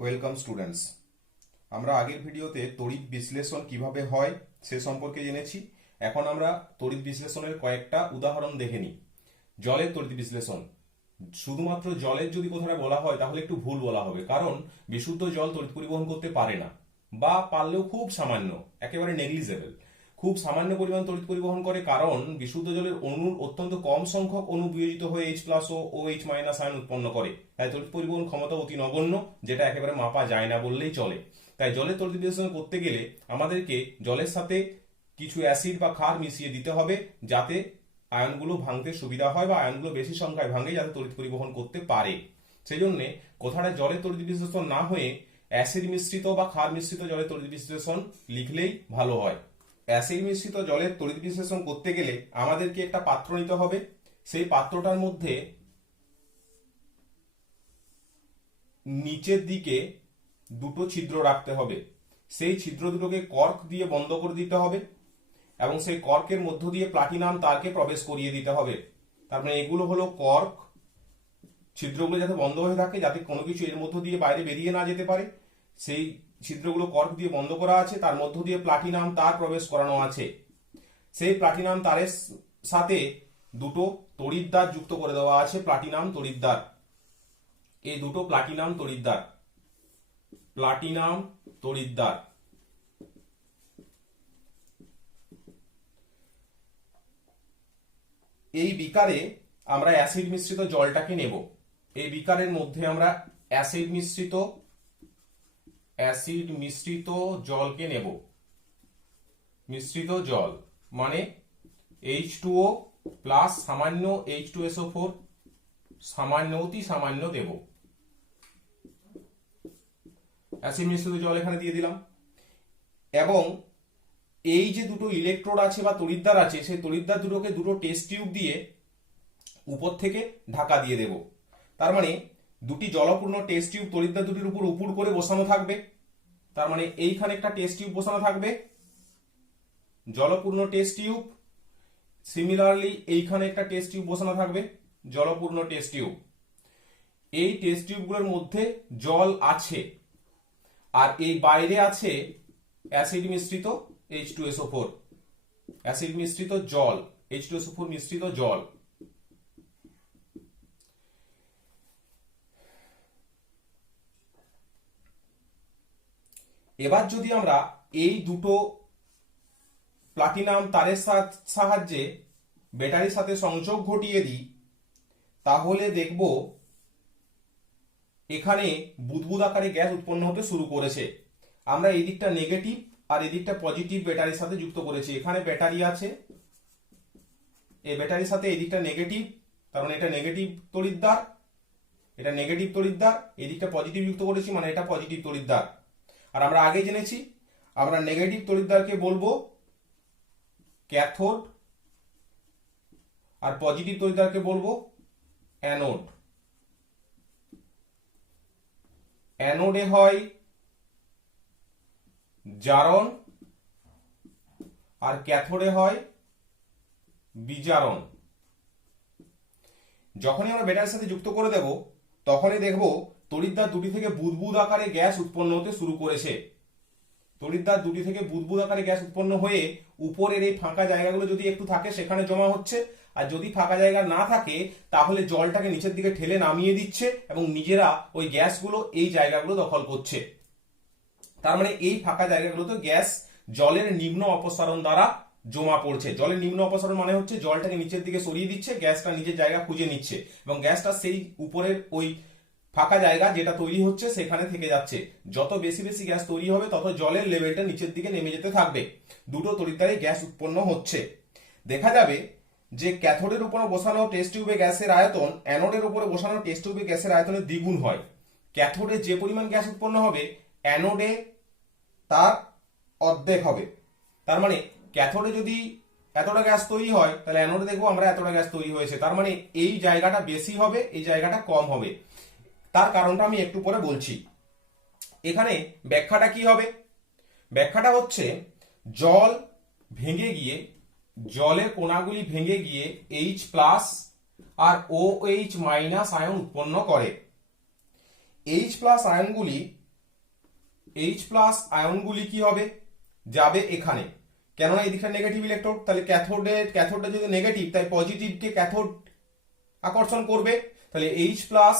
Welcome students. আমরা আগের ভিডিওতে তড়িৎ বিশ্লেষণ কিভাবে হয় সে সম্পর্কে জেনেছি। এখন আমরা তড়িৎ বিশ্লেষণের কয়েকটা উদাহরণ দেখে নিই। জলের তড়িৎ বিশ্লেষণ, শুধুমাত্র জলের যদি কথাটা বলা হয় তাহলে একটু ভুল বলা হবে, কারণ বিশুদ্ধ জল তড়িৎ পরিবহন করতে পারে না, বা পারলেও খুব সামান্য, একেবারে নেগলিজেবল, খুব সামান্য পরিমাণ তড়িৎ পরিবহন করে, কারণ বিশুদ্ধ জলের অণুর অত্যন্ত কম সংখ্যক অণু বিয়োজিত হয়ে H+ ও OH- আয়ন উৎপন্ন করে। তাই তড়িৎ পরিবহন ক্ষমতা অতি নগণ্য, যেটা একেবারে মাপা যায় না বললেই চলে। তাই জলের তড়িৎ বিশ্লেষণ করতে গেলে আমাদেরকে জলের সাথে কিছু অ্যাসিড বা ক্ষার মিশিয়ে দিতে হবে, যাতে আয়নগুলো ভাঙতে সুবিধা হয় বা আয়নগুলো বেশি সংখ্যায় ভাঙে, যাতে তড়িৎ পরিবহন করতে পারে। সেই জন্য কথাটা জলের তড়িৎ বিশ্লেষণ না হয়ে অ্যাসিড মিশ্রিত বা ক্ষার মিশ্রিত জলের তড়িৎ বিশ্লেষণ লিখলেই ভালো হয়। অ্যাসিড মিশ্রিত জলের তড়িৎ বিশ্লেষণ করতে গেলে আমাদেরকে একটা পাত্র নিতে হবে। সেই পাত্রটার মধ্যে নিচের দিকে দুটো ছিদ্র রাখতে হবে। সেই ছিদ্র দুটোকে কর্ক দিয়ে বন্ধ করে দিতে হবে এবং সেই কর্কের মধ্য দিয়ে প্লাটিনাম তারকে প্রবেশ করিয়ে দিতে হবে। তার মানে এগুলো হলো কর্ক। ছিদ্রগুলো যাতে বন্ধ হয়ে থাকে, যাতে কোনো কিছু এর মধ্য দিয়ে বাইরে বেরিয়ে না যেতে পারে, সেই ছিদ্রগুলো কর্ক দিয়ে বন্ধ করা আছে। তার মধ্য দিয়ে প্লাটিনাম তার প্রবেশ করানো আছে। সেই প্লাটিনাম তারের সাথে দুটো তড়িৎদ্বার যুক্ত করে দেওয়া আছে, প্লাটিনাম তড়িৎদ্বার। এই দুটো প্লাটিনাম তড়িৎদ্বার, প্লাটিনাম তড়িৎদ্বার। এই বিকারে আমরা অ্যাসিড মিশ্রিত জলটাকে নেব। এই বিকারের মধ্যে আমরা অ্যাসিড মিশ্রিত জলকে নেব। মিশ্রিত জল মানে H2O প্লাস সামান্য H2SO4, সামান্য অতি সামান্য দেব। অ্যাসিড মিশ্রিত জল এখানে দিয়ে দিলাম এবং এই যে দুটো ইলেকট্রোড আছে বা তড়িৎদ্বার আছে, সেই তড়িৎদ্বার দুটোকে দুটো টেস্ট টিউব দিয়ে উপর থেকে ঢাকা দিয়ে দেব। তার মানে দুটি জলপূর্ণ টেস্ট টিউব তড়িৎদ্বার দুটির উপর উপুড় করে বসানো থাকবে। তার মানে এইখানে একটা টেস্ট টিউব বসানো থাকবে, জলপূর্ণ টেস্ট টিউব। সিমিলারলি এইখানে একটা টেস্ট টিউব বসানো থাকবে, জলপূর্ণ টেস্ট টিউব। এই টেস্ট টিউবগুলোর মধ্যে জল আছে, আর এই বাইরে আছে অ্যাসিড মিশ্রিত H2SO4, অ্যাসিড মিশ্রিত জল, H2SO4 মিশ্রিত জল। এবার যদি আমরা এই দুটো প্লাটিনাম তারের সাহায্যে ব্যাটারির সাথে সংযোগ ঘটিয়ে দিই, তাহলে দেখব এখানে বুদবুদ আকারে গ্যাস উৎপন্ন হতে শুরু করেছে। আমরা এই দিকটা নেগেটিভ আর এই দিকটা পজিটিভ ব্যাটারির সাথে যুক্ত করেছি। এখানে ব্যাটারি আছে, এই ব্যাটারির সাথে এই দিকটা নেগেটিভ, কারণ এটা নেগেটিভ তড়িৎদ্বার, এটা নেগেটিভ তড়িৎদ্বার। এই দিকটা পজিটিভ যুক্ত করেছি, মানে এটা পজিটিভ তড়িৎদ্বার। আর আমরা আগে জেনেছি আমরা নেগেটিভ তড়িৎদ্বারকে বলবো ক্যাথোড আর পজিটিভ তড়িৎদ্বারকে বলবো অ্যানোড। অ্যানোডে হয় জারণ আর ক্যাথোডে হয় বিজারণ। যখনই আমরা ব্যাটারির সাথে যুক্ত করে দেব, তখনই দেখব তড়িৎদ্বার দুটি থেকে বুদবুদ আকারে গ্যাস উৎপন্ন হতে শুরু করেছে। তড়িৎদ্বার দুটি থেকে বুদবুদ আকারে গ্যাস উৎপন্ন হয়ে উপরের এই ফাঁকা জায়গাগুলো যদি একটু থাকে সেখানে জমা হচ্ছে, আর যদি ফাঁকা জায়গা না থাকে তাহলে জলটাকে নিচের দিকে ঠেলে নামিয়ে দিচ্ছে এবং নিজেরা ওই গ্যাসগুলো এই জায়গাগুলো দখল করছে। তার মানে এই ফাঁকা জায়গাগুলোতে গ্যাস জলের নিম্ন অপসারণ দ্বারা জমা পড়ছে। জলের নিম্ন অপসারণ মানে হচ্ছে জলটাকে নিচের দিকে সরিয়ে দিচ্ছে, গ্যাসটা নিজের জায়গা খুঁজে নিচ্ছে এবং গ্যাসটা সেই উপরের ওই ফাঁকা জায়গা যেটা তৈরি হচ্ছে সেখানে থেকে যাচ্ছে। যত বেশি বেশি গ্যাস তৈরি হবে তত জলের লেভেলটা নিচের দিকে নেমে যেতে থাকবে। দুটো তড়িৎদ্বারে গ্যাস উৎপন্ন হচ্ছে। দেখা যাবে যে ক্যাথোডের উপরে বসানো টেস্ট টিউবে গ্যাসের আয়তন অ্যানোডের উপরে বসানো টেস্ট টিউবে গ্যাসের আয়তনের দ্বিগুণ হয়। ক্যাথোডে যে পরিমাণ গ্যাস উৎপন্ন হবে অ্যানোডে তার অর্ধেক হবে। তার মানে ক্যাথোডে যদি এতটা গ্যাস তৈরি হয়, তাহলে অ্যানোডে দেখবো আমরা এতটা গ্যাস তৈরি হয়েছে। তার মানে এই জায়গাটা বেশি হবে, এই জায়গাটা কম হবে। তার কারণটা আমি একটু পরে বলছি। এখানে ব্যাখ্যাটা কি হবে? ব্যাখ্যাটা হচ্ছে জল ভেঙে গিয়ে, জলের কণাগুলি ভেঙে গিয়ে H+ আর OH- আয়ন উৎপন্ন করে। H+ আয়নগুলি এইচ প্লাস আয়নগুলি কি হবে, যাবে এখানে, কেননা এই দিকটা নেগেটিভ ইলেকট্রন, তাহলে ক্যাথোডটা যদি নেগেটিভ তাই পজিটিভকে ক্যাথোড আকর্ষণ করবে, তাহলে এইচ প্লাস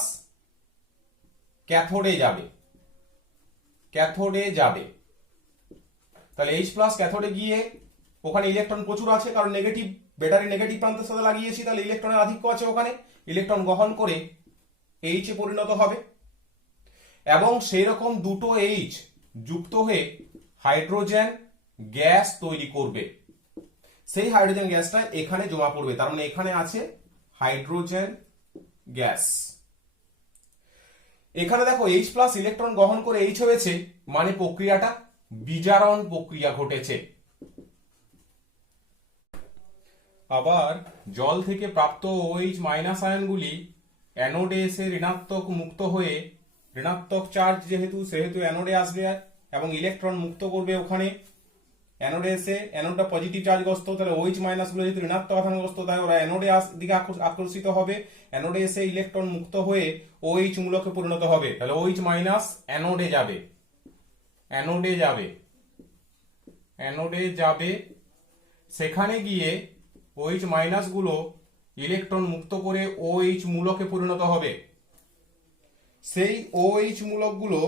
ক্যাথোডে যাবে, তাহলে এইচ প্লাস ক্যাথোডে গিয়ে ওখানে ইলেকট্রন প্রচুর আছে, কারণ নেগেটিভ ব্যাটারি নেগেটিভ প্রান্তের সাথে লাগিয়েছি, তাহলে ইলেকট্রনের আধিক্য আছে ওখানে, ইলেকট্রন গ্রহণ করে এইচ এ পরিণত হবে এবং সেই রকম দুটো এইচ যুক্ত হয়ে হাইড্রোজেন গ্যাস তৈরি করবে। সেই হাইড্রোজেন গ্যাসটা এখানে জমা পড়বে, তার মানে এখানে আছে হাইড্রোজেন গ্যাস। এখানে দেখো এইচ প্লাস ইলেকট্রন গ্রহণ করে এইচ হয়েছে, মানে প্রক্রিয়াটা বিজারণ প্রক্রিয়া ঘটেছে। আবার জল থেকে প্রাপ্ত OH মাইনাস আয়নগুলি অ্যানোডে এসে ঋণাত্মক মুক্ত হয়ে, ঋণাত্মক চার্জ যেহেতু সেহেতু অ্যানোডে আসবে এবং ইলেকট্রন মুক্ত করবে ওখানে। অ্যানোডে এসে, অ্যানোডটা পজিটিভ চার্জগ্রস্ত, তাহলে OH মাইনাস গুলো যেহেতু ঋণাত্মক আধানগ্রস্ত, তাই ওরা অ্যানোডে দিকে আকর্ষিত হবে, অ্যানোডে এসে ইলেকট্রন মুক্ত হয়ে OH মূলকে পরিণত হবে, তাহলে OH মাইনাস অ্যানোডে যাবে, অ্যানোডে যাবে, সেখানে গিয়ে OH মাইনাস গুলো ইলেকট্রন মুক্ত করে OH মূলকে পরিণত হবে। সেই OH মূলকগুলো,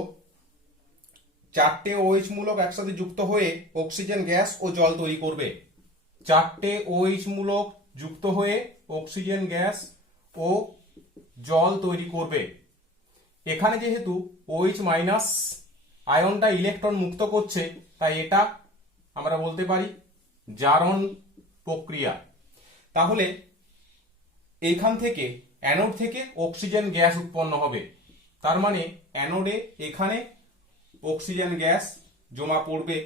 চারটে OH মূলক একসাথে যুক্ত হয়ে অক্সিজেন গ্যাস ও জল তৈরি করবে, চারটে OH মূলক যুক্ত হয়ে অক্সিজেন গ্যাস ও জল তৈরি করবে। এখানে যেহেতু OH মাইনাস আয়নটা ইলেকট্রন মুক্ত করছে, তাই এটা আমরা বলতে পারি জারণ প্রক্রিয়া। তাহলে এইখান থেকে, অ্যানোড থেকে অক্সিজেন গ্যাস উৎপন্ন হবে, তার মানে অ্যানোডে এখানে অক্সিজেন গ্যাস জমা পড়বে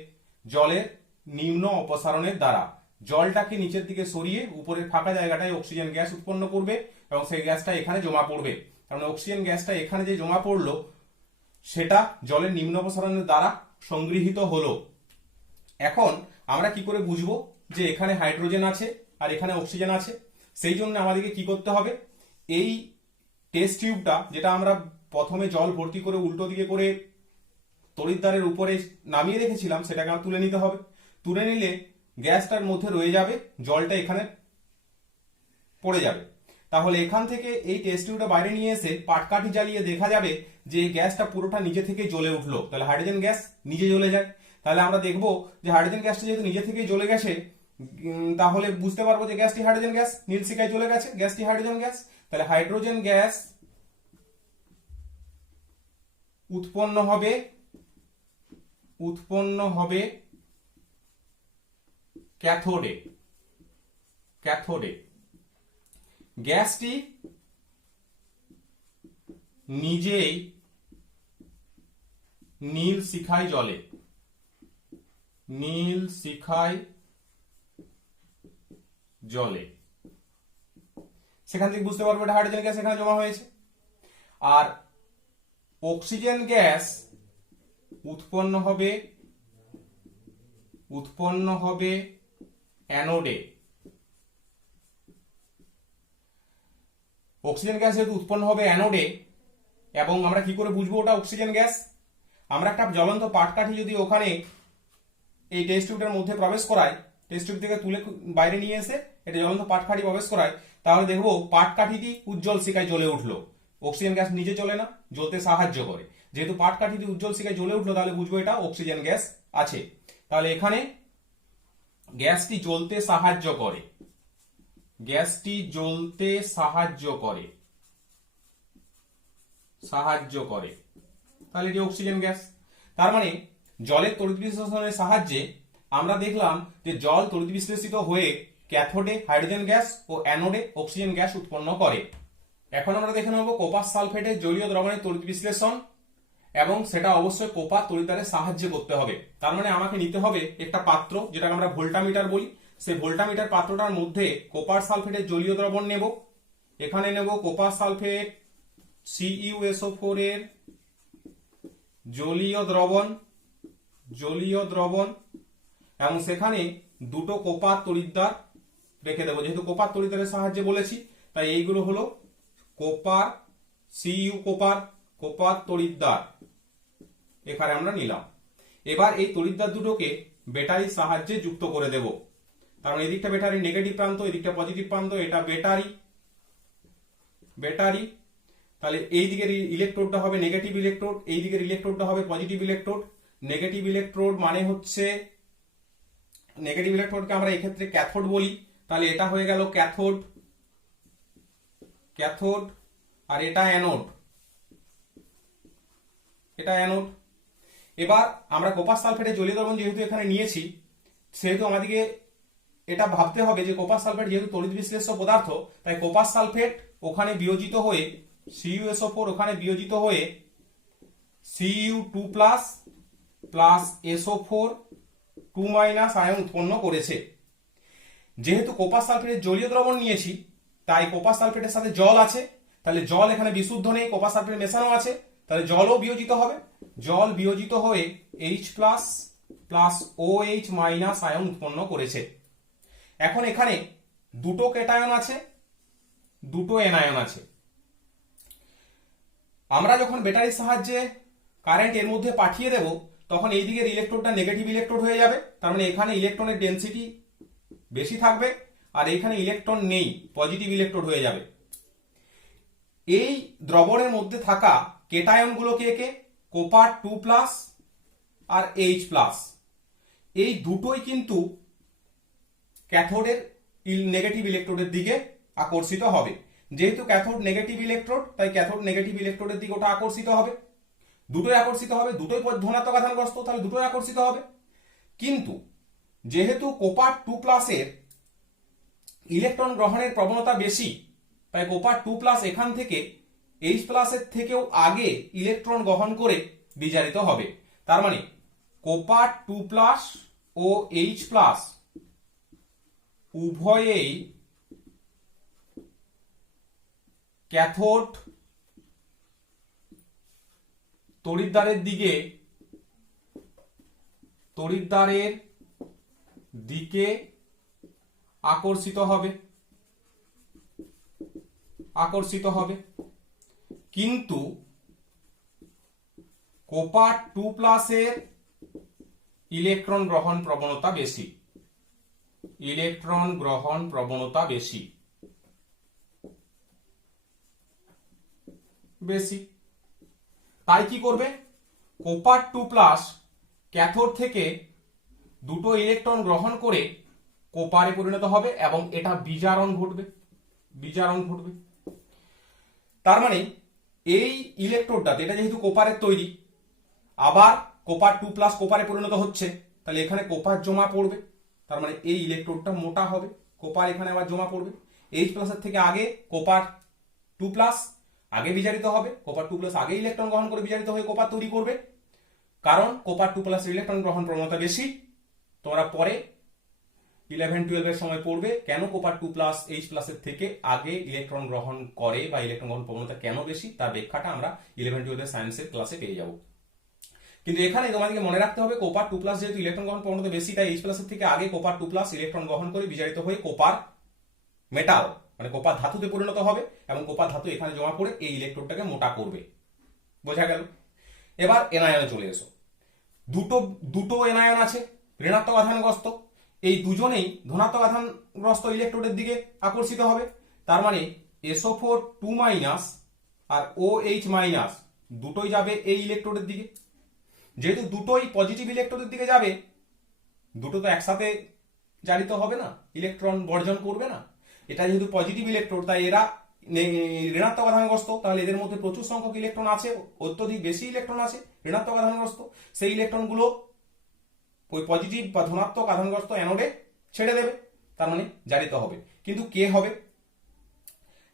জলের নিম্ন অপসারণের দ্বারা, জলটাকে নিচের দিকে সরিয়ে উপরের ফাঁকা জায়গাটায় অক্সিজেন গ্যাস উৎপন্ন করবে এবং সেই গ্যাসটা এখানে জমা পড়বে, কারণ অক্সিজেন গ্যাসটা এখানে যে জমা পড়লো সেটা জলের নিম্ন অপসারণের দ্বারা সংগৃহীত হলো। এখন আমরা কি করে বুঝবো যে এখানে হাইড্রোজেন আছে আর এখানে অক্সিজেন আছে? সেই জন্য আমাদেরকে কি করতে হবে, এই টেস্ট টিউবটা যেটা আমরা প্রথমে জল ভর্তি করে উল্টো দিকে করে তড়িৎদ্বারের উপরে নামিয়ে রেখেছিলাম, সেটাকে আমার তুলে নিতে হবে। তুলে নিলে গ্যাসটার মধ্যে রয়ে যাবে, জলটা এখানে পড়ে যাবে। তাহলে এখান থেকে এই টেস্ট টিউবটা বাইরে নিয়ে এসে পাটকাঠি জ্বালিয়ে দেখা যাবে যে এই গ্যাসটা পুরোটা নিজে থেকে জ্বলে উঠলো, তাহলে হাইড্রোজেন গ্যাস নিজে জ্বলে যায়। তাহলে আমরা দেখবো যে হাইড্রোজেন গ্যাসটা যেহেতু নিজে থেকেই জ্বলে গেছে, তাহলে বুঝতে পারবো যে গ্যাসটি হাইড্রোজেন গ্যাস, নীল শিখায় জ্বলে গেছে, গ্যাসটি হাইড্রোজেন গ্যাস। তাহলে হাইড্রোজেন গ্যাস উৎপন্ন হবে ক্যাথোডে, গ্যাসটি নিজেই নীল শিখায় জ্বলে, সেখান থেকে বুঝতে পারবো এটা হাইড্রোজেন গ্যাস এখানে জমা হয়েছে। আর অক্সিজেন গ্যাস উৎপন্ন হবে অ্যানোডে। অক্সিজেন গ্যাস যেহেতু উৎপন্ন হবে অ্যানোডে, এবং আমরা কি করে বুঝবো ওটা অক্সিজেন গ্যাস? আমরা একটা জ্বলন্ত পাটকাঠি যদি ওখানে এই টেস্ট টিউবটার মধ্যে প্রবেশ করাই, টেস্ট টিউব থেকে তুলে বাইরে নিয়ে এসে এটা জ্বলন্ত পাটকাঠি প্রবেশ করাই, তাহলে দেখবো পাটকাঠিটি উজ্জ্বল শিখায় জ্বলে উঠলো। অক্সিজেন গ্যাস নিজে জ্বলে না, জ্বলতে সাহায্য করে। যেহেতু পাটকাঠিটি উজ্জ্বল শিখায় জ্বলে উঠলো, তাহলে বুঝবো এটা অক্সিজেন গ্যাস আছে। তাহলে এখানে গ্যাসটি জ্বলতে সাহায্য করে, তাহলে এটি অক্সিজেন গ্যাস। তার মানে জলের তড়িৎ বিশ্লেষণের সাহায্যে আমরা দেখলাম যে জল তড়িৎ বিশ্লেষিত হয়ে ক্যাথোডে হাইড্রোজেন গ্যাস ও অ্যানোডে অক্সিজেন গ্যাস উৎপন্ন করে। এখন আমরা দেখে নেব কপার সালফেটের জলীয় দ্রবণের তড়িৎ বিশ্লেষণ, এবং সেটা অবশ্যই কপার তড়িৎদ্বারের সাহায্যে করতে হবে। তার মানে আমাকে নিতে হবে একটা পাত্র, যেটাকে আমরা ভোল্টামিটার বলি। সেই ভোল্টামিটার পাত্রটার মধ্যে কপার সালফেটের জলীয় দ্রবণ নেব। এখানে নেব কপার সালফেট CuSO4 এর জলীয় দ্রবণ, এবং সেখানে দুটো কপার তড়িৎদ্বার রেখে দেবো। যেহেতু কপার তড়িৎদ্বারের সাহায্যে বলেছি, তাই এইগুলো হলো কপার তড়িৎদ্বার এখানে আমরা নিলাম। এবার এই তড়িৎদ্বার দুটোকে ব্যাটারির সাহায্যে যুক্ত করে দেব। তার মানে এদিকটা ব্যাটারির নেগেটিভ প্রান্ত, এদিকটা পজিটিভ প্রান্ত, এটা ব্যাটারি। তাহলে এই দিকের ইলেকট্রোডটা হবে নেগেটিভ ইলেকট্রোড, এই দিকের ইলেকট্রোডটা হবে পজিটিভ ইলেকট্রোড। নেগেটিভ ইলেকট্রোড মানে হচ্ছে, নেগেটিভ ইলেকট্রোডকে আমরা এক্ষেত্রে ক্যাথোড বলি। তাহলে এটা হয়ে গেল ক্যাথোড, আর এটা অ্যানোড, এবার আমরা কপার সালফেটের জলীয় দ্রবণ যেহেতু এখানে নিয়েছি, সেহেতু আমাদেরকে এটা ভাবতে হবে যে কপার সালফেট যেহেতু তড়িৎ বিশ্লেষ্য পদার্থ, তাই কপার সালফেট ওখানে বিয়োজিত হয়ে CuSO4 ওখানে বিয়োজিত হয়ে Cu2 প্লাস SO4 2- আয়ন উৎপন্ন করেছে। যেহেতু কপার সালফেটের জলীয় দ্রবণ নিয়েছি, তাই কপার সালফেটের সাথে জল আছে, তাহলে জল এখানে বিশুদ্ধ নেই, কপার সালফেট মেশানো আছে, তাহলে জলও বিয়োজিত হবে। জল বিয়োজিত হয়ে H প্লাস OH- আয়ন উৎপন্ন করেছে। এখন এখানে দুটো ক্যাটায়ন আছে, দুটো এনায়ন আছে। আমরা যখন ব্যাটারির সাহায্যে কারেন্ট এর মধ্যে পাঠিয়ে দেব, তখন এই দিকের ইলেকট্রোডটা নেগেটিভ ইলেকট্রোড হয়ে যাবে। তার মানে এখানে ইলেকট্রনের ডেনসিটি বেশি থাকবে, আর এখানে ইলেকট্রন নেই, পজিটিভ ইলেকট্রোড হয়ে যাবে। এই দ্রবণের মধ্যে থাকা কেটায়নগুলো কে? কপার 2+ আর H+। এই দুটোই কিন্তু ক্যাথোডের নেগেটিভ ইলেকট্রোডের দিকে আকর্ষিত হবে। যেহেতু ক্যাথোড নেগেটিভ ইলেকট্রোড, তাই ক্যাথোড নেগেটিভ ইলেকট্রোডের দিকে ওটা আকর্ষিত হবে। দুটোই আকর্ষিত হবে, দুটোই ধনাত্মক আধানগ্রস্ত, তাহলে দুটোই আকর্ষিত হবে। কিন্তু যেহেতু কপার 2+ এর ইলেকট্রন গ্রহণের প্রবণতা বেশি, তাই কপার 2+ এখান থেকে H+ এর থেকেও আগে ইলেকট্রন গ্রহণ করে বিজারিত হবে। তার মানে কপার 2+ ও H+ উভয়েই ক্যাথোড তড়িৎদ্বারের দিকে আকর্ষিত হবে। কিন্তু কপার 2+ এর ইলেকট্রন গ্রহণ প্রবণতা বেশি। তাই কি করবে? কপার 2+ ক্যাথোড থেকে দুটো ইলেকট্রন গ্রহণ করে কোপারে পরিণত হবে এবং এটা বিজারণ ঘটবে। তার মানে এই ইলেকট্রোডটাতে, এটা যেহেতু কোপারের তৈরি, আবার কপার 2+ কোপারে পরিণত হচ্ছে, তাহলে এখানে কোপার জমা পড়বে। তার মানে এই ইলেকট্রোডটা মোটা হবে, কোপার এখানে আবার জমা পড়বে। H+ এর থেকে আগে কপার 2+ আগে বিজারিত হবে, কপার 2+ আগে ইলেকট্রন গ্রহণ করে বিজারিত হয়ে কোপার তৈরি করবে, কারণ কপার 2+ এর ইলেকট্রন গ্রহণ প্রবণতা বেশি। তোমরা পরে 11-12 এর সময় পড়বে কেন কপার 2+ H+ এর থেকে আগে ইলেকট্রন গ্রহণ করে বা ইলেকট্রন গ্রহণ প্রবণতা কেন বেশি, তার ব্যাখ্যাটা আমরা 11-12 এর সায়েন্সের ক্লাসে পেয়ে যাব। কিন্তু এখানে তোমাদেরকে মনে রাখতে হবে, কপার 2+ যেহেতু ইলেকট্রন গ্রহণ প্রবণতা বেশি, তাই H+ এর থেকে আগে কপার 2+ ইলেকট্রন গ্রহণ করে বিজারিত হয়ে কোপার মেটাল মানে কোপার ধাতুতে পরিণত হবে, এবং কোপার ধাতু এখানে জমা পড়ে এই ইলেকট্রোডটাকে মোটা করবে। বোঝা গেল? এবার এনায়নে চলে এসো। দুটো এনায়ন আছে ঋণাত্মক আধানগ্রস্ত, এই দুজনেই ধনাত্মক আধানগ্রস্ত ইলেকট্রোডের দিকে আকর্ষিত হবে। তার মানে SO4 2- আর OH- দুটোই যাবে এই ইলেকট্রোডের দিকে। যেহেতু দুটোই পজিটিভ ইলেকট্রোডের দিকে যাবে, দুটো তো একসাথে জারিত হবে না, ইলেকট্রন বর্জন করবে না। এটা যেহেতু পজিটিভ ইলেকট্রোড, তাই এরা ঋণাত্মক আধানগ্রস্ত, তাহলে এদের মধ্যে প্রচুর সংখ্যক ইলেকট্রন আছে, অত্যধিক বেশি ইলেকট্রন আছে ঋণাত্মক আধানগ্রস্ত। সেই ইলেকট্রনগুলো ওই পজিটিভ বা ধনাত্মক আধানগ্রস্ত অ্যানোডে ছেড়ে দেবে, তার মানে জারিত হবে। কিন্তু কে হবে?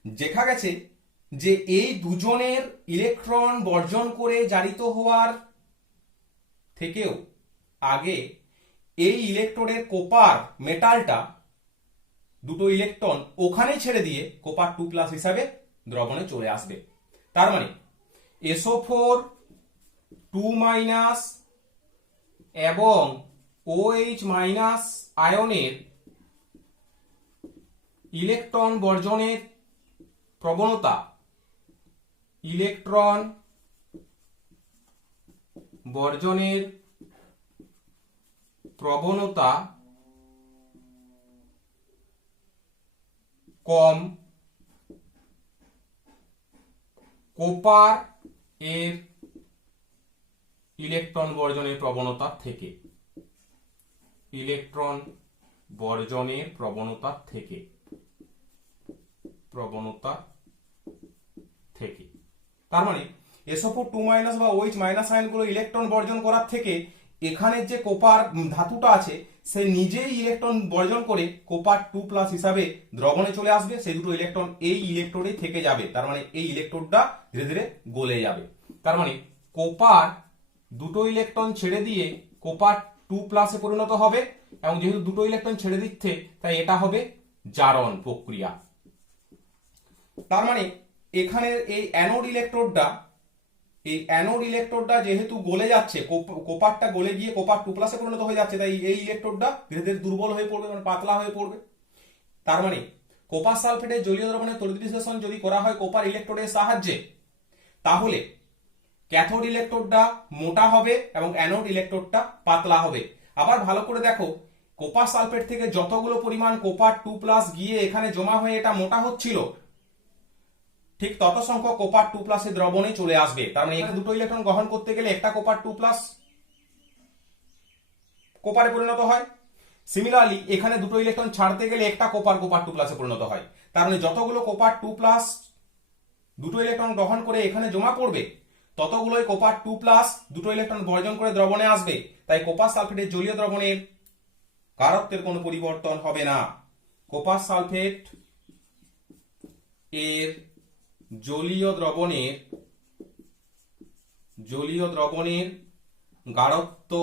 দেখা গেছে যে এই দুজনের ইলেকট্রন বর্জন করে জারিত হওয়ার থেকেও আগে এই ইলেকট্রোডের কোপার মেটালটা দুটো ইলেকট্রন ওখানেই ছেড়ে দিয়ে কোপার 2+ হিসাবে দ্রবণে চলে আসবে। তার মানে SO4 2- এবং OH- আয়নের ইলেকট্রন বর্জনের প্রবণতা প্রবণতা কম কোপার এর ইলেকট্রন বর্জনের প্রবণতা থেকে, ইলেকট্রন বর্জনের প্রবণতা থেকে, তার মানে SO4 বা OH- আয়নগুলো ইলেকট্রন বর্জন করার থেকে এখানে যে কোপার ধাতুটা আছে সে নিজেই ইলেকট্রন বর্জন করে কোপার 2+ হিসাবে দ্রবণে চলে আসবে, সেই দুটো ইলেকট্রন এই ইলেকট্রোডেই থেকে যাবে, তার মানে এই ইলেকট্রোডটা ধীরে ধীরে গলে যাবে। তার মানে কোপার দুটো ইলেকট্রন ছেড়ে দিয়ে কোপার 2+ পরিণত হবে, এবং যেহেতু দুটো ইলেকট্রন ছেড়ে দিচ্ছে তাই এটা হবে জারণ প্রক্রিয়া। তার মানে এখানে এই অ্যানোড ইলেকট্রোডটা যেহেতু গলে যাচ্ছে, কোপারটা গলে গিয়ে কোপার 2+ পরিণত হয়ে যাচ্ছে, তাই এই ইলেকট্রোডটা ধীরে ধীরে দুর্বল হয়ে পড়বে, মানে পাতলা হয়ে পড়বে। তার মানে কোপার সালফেটের জলীয় দ্রবণের তড়িৎ বিশ্লেষণ যদি করা হয় কোপার ইলেকট্রোডের সাহায্যে, তাহলে ক্যাথোড ইলেকট্রোডটা মোটা হবে এবং অ্যানোড ইলেকট্রোডটা পাতলা হবে। আবার ভালো করে দেখো, কোপার সালফেট থেকে যতগুলো পরিমাণ কোপার 2+ গিয়ে এখানে জমা হয়ে এটা মোটা হচ্ছিল, ঠিক তত সংখ্যক কোপার 2+ এর দ্রবণে চলে আসবে। তার মানে এখানে দুটো ইলেকট্রন গ্রহণ করতে গেলে একটা কোপার 2+ কোপারে পরিণত হয়, সিমিলারলি এখানে দুটো ইলেকট্রন ছাড়তে গেলে একটা কোপার 2+ এ পরিণত হয়। তার মানে যতগুলো কোপার 2+ দুটো ইলেকট্রন গ্রহণ করে এখানে জমা পড়বে, ততগুলোই কোপার 2+ দুটো ইলেকট্রন বর্জন করে দ্রবণে আসবে। তাই কোপার সালফেটের জলীয় দ্রবণের কারত্বের কোনো পরিবর্তন হবে না। কোপার সালফেট এর জলীয় দ্রবণের গাঢ়ত্ব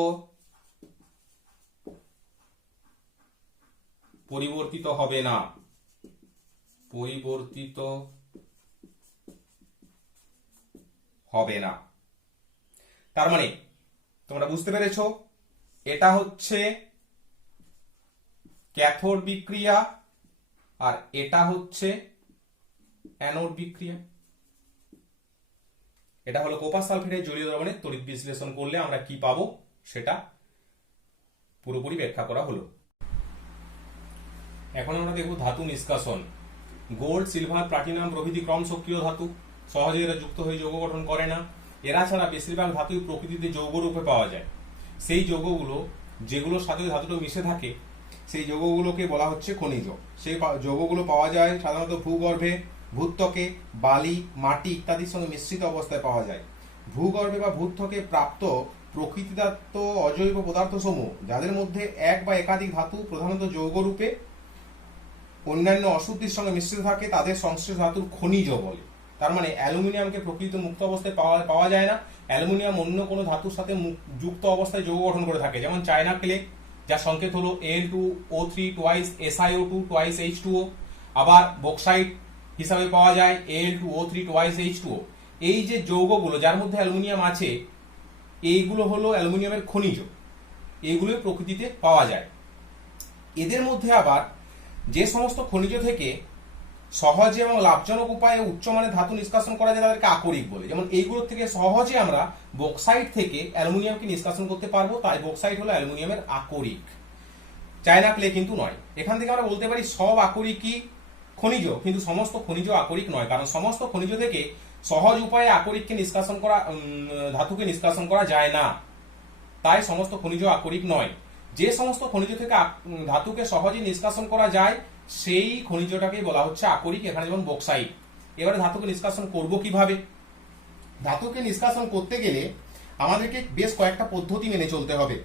পরিবর্তিত হবে না, তার মানে তোমরা বুঝতে পেরেছো, এটা হচ্ছে ক্যাথোড বিক্রিয়া আর এটা হচ্ছে অ্যানোড বিক্রিয়া। এটা হলো কোপার সালফেটের জলীয় দ্রবণের তড়িৎ বিশ্লেষণ করলে আমরা কি পাবো সেটা পুরোপুরি ব্যাখ্যা করা হলো। এখন আমরা দেখব ধাতু নিষ্কাশন। গোল্ড, সিলভার, প্লাটিনাম প্রভৃতি ক্রম সক্রিয় ধাতু, সহজে এরা যুক্ত হয়ে যৌগ গঠন করে না। এরা ছাড়া বেশিরভাগ ধাতুই প্রকৃতিতে যৌগ রূপে পাওয়া যায়। সেই যৌগগুলো যেগুলোর সাথে ধাতুটা মিশে থাকে সেই যৌগগুলোকে বলা হচ্ছে খনিজ। সেই যৌগগুলো পাওয়া যায় সাধারণত ভূগর্ভে, ভূত্বকে, বালি, মাটি ইত্যাদির সঙ্গে মিশ্রিত অবস্থায় পাওয়া যায়। ভূগর্ভে বা ভূত্বকে প্রাপ্ত প্রকৃতিদত্ত অজৈব পদার্থ সমূহ, যাদের মধ্যে এক বা একাধিক ধাতু প্রধানত যৌগ রূপে অন্যান্য অশুদ্ধির সঙ্গে মিশ্রিত থাকে, তাদের সংশ্লিষ্ট ধাতুর খনিজ বলে। তার মানে অ্যালুমিনিয়ামকে প্রকৃত মুক্ত অবস্থায় পাওয়া যায় না। অ্যালুমিনিয়াম অন্য কোনো ধাতুর সাথে যুক্ত অবস্থায় যৌগ গঠন করে থাকে, যেমন চায়না ক্লে, যার সংকেত হলো Al2O3 twice SiO2 twice H2O। আবার বক্সাইট হিসাবে পাওয়া যায় Al2O3 টুয়াইস H2O। এই যে যৌগগুলো যার মধ্যে অ্যালুমিনিয়াম আছে, এইগুলো হলো অ্যালুমিনিয়ামের খনিজ, এইগুলো প্রকৃতিতে পাওয়া যায়। এদের মধ্যে আবার যে সমস্ত খনিজ থেকে সহজে এবং লাভজনক উপায়ে উচ্চমানের ধাতু নিষ্কাশন করা যায় তাদেরকে আকরিক বলে। যেমন এইগুলোর থেকে সহজে আমরা বক্সাইট থেকে অ্যালুমিনিয়ামকে নিষ্কাশন করতে পারবো, তাই বক্সাইট হলো অ্যালুমিনিয়ামের আকরিক, চায়না ক্লে কিন্তু নয়। এখান থেকে আমরা বলতে পারি সব আকরিকই খনিজ, কিন্তু সমস্ত খনিজ আকরিক নয়, কারণ সমস্ত খনিজ থেকে সহজ উপায়ে আকরিককে নিষ্কাশন করা, ধাতুকে নিষ্কাশন করা যায় না, তাই সমস্ত খনিজ আকরিক নয়। যে সমস্ত খনিজ থেকে ধাতুকে সহজে নিষ্কাশন করা যায় সেই খনিজটাকেই বলা হচ্ছে আকরিক, এখানে যেমন বক্সাইট। এবারে ধাতুকে নিষ্কাশন করব কিভাবে? ধাতুকে নিষ্কাশন করতে গেলে আমাদেরকে বেশ কয়েকটা পদ্ধতি মেনে চলতে হবে।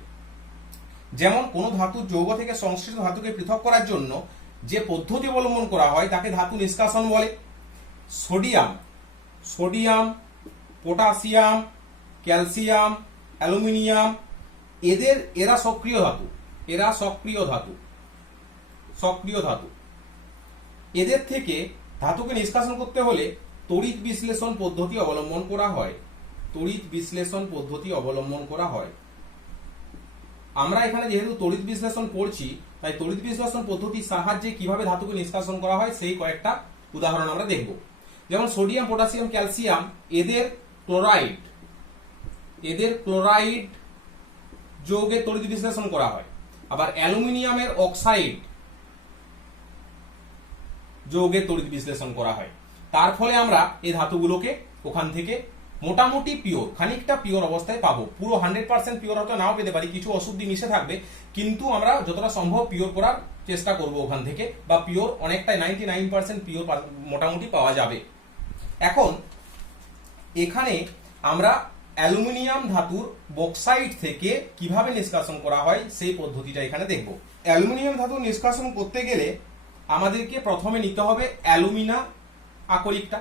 যেমন কোনো ধাতুর যৌগ থেকে সংশ্লিষ্ট ধাতুকে পৃথক করার জন্য যে পদ্ধতি অবলম্বন করা হয় তাকে ধাতু নিষ্কাশন বলে। সোডিয়াম, পটাশিয়াম, ক্যালসিয়াম, অ্যালুমিনিয়াম, এরা সক্রিয় ধাতু। এদের থেকে ধাতুকে নিষ্কাশন করতে হলে তড়িৎ বিশ্লেষণ পদ্ধতি অবলম্বন করা হয়। আমরা এখানে যেহেতু তড়িৎ বিশ্লেষণ পড়ছি, তাই তড়িৎ বিশ্লেষণ পদ্ধতির সাহায্যে কিভাবে ধাতুকে নিষ্কাশন করা হয় সেই কয়েকটা উদাহরণ আমরা দেখব। যেমন সোডিয়াম, পটাশিয়াম, ক্যালসিয়াম, এদের ক্লোরাইড যৌগের তড়িৎ বিশ্লেষণ করা হয়। আবার অ্যালুমিনিয়ামের অক্সাইড যৌগের তড়িৎ বিশ্লেষণ করা হয়। তার ফলে আমরা এই ধাতুগুলোকে ওখান থেকে মোটামুটি পিওর, খানিকটা পিওর অবস্থায় পাবো। পুরো 100% পিওর হয়তো নাও পেতে পারি, কিছু অশুদ্ধি মিশে থাকবে, কিন্তু আমরা যতটা সম্ভব পিওর করার চেষ্টা করব ওখান থেকে, বা পিওর অনেকটাই 99% পিওর মোটামুটি পাওয়া যাবে। এখন এখানে আমরা অ্যালুমিনিয়াম ধাতুর বক্সাইট থেকে কিভাবে নিষ্কাশন করা হয় সেই পদ্ধতিটা এখানে দেখব। অ্যালুমিনিয়াম ধাতু নিষ্কাশন করতে গেলে আমাদেরকে প্রথমে নিতে হবে অ্যালুমিনা আকরিকটা।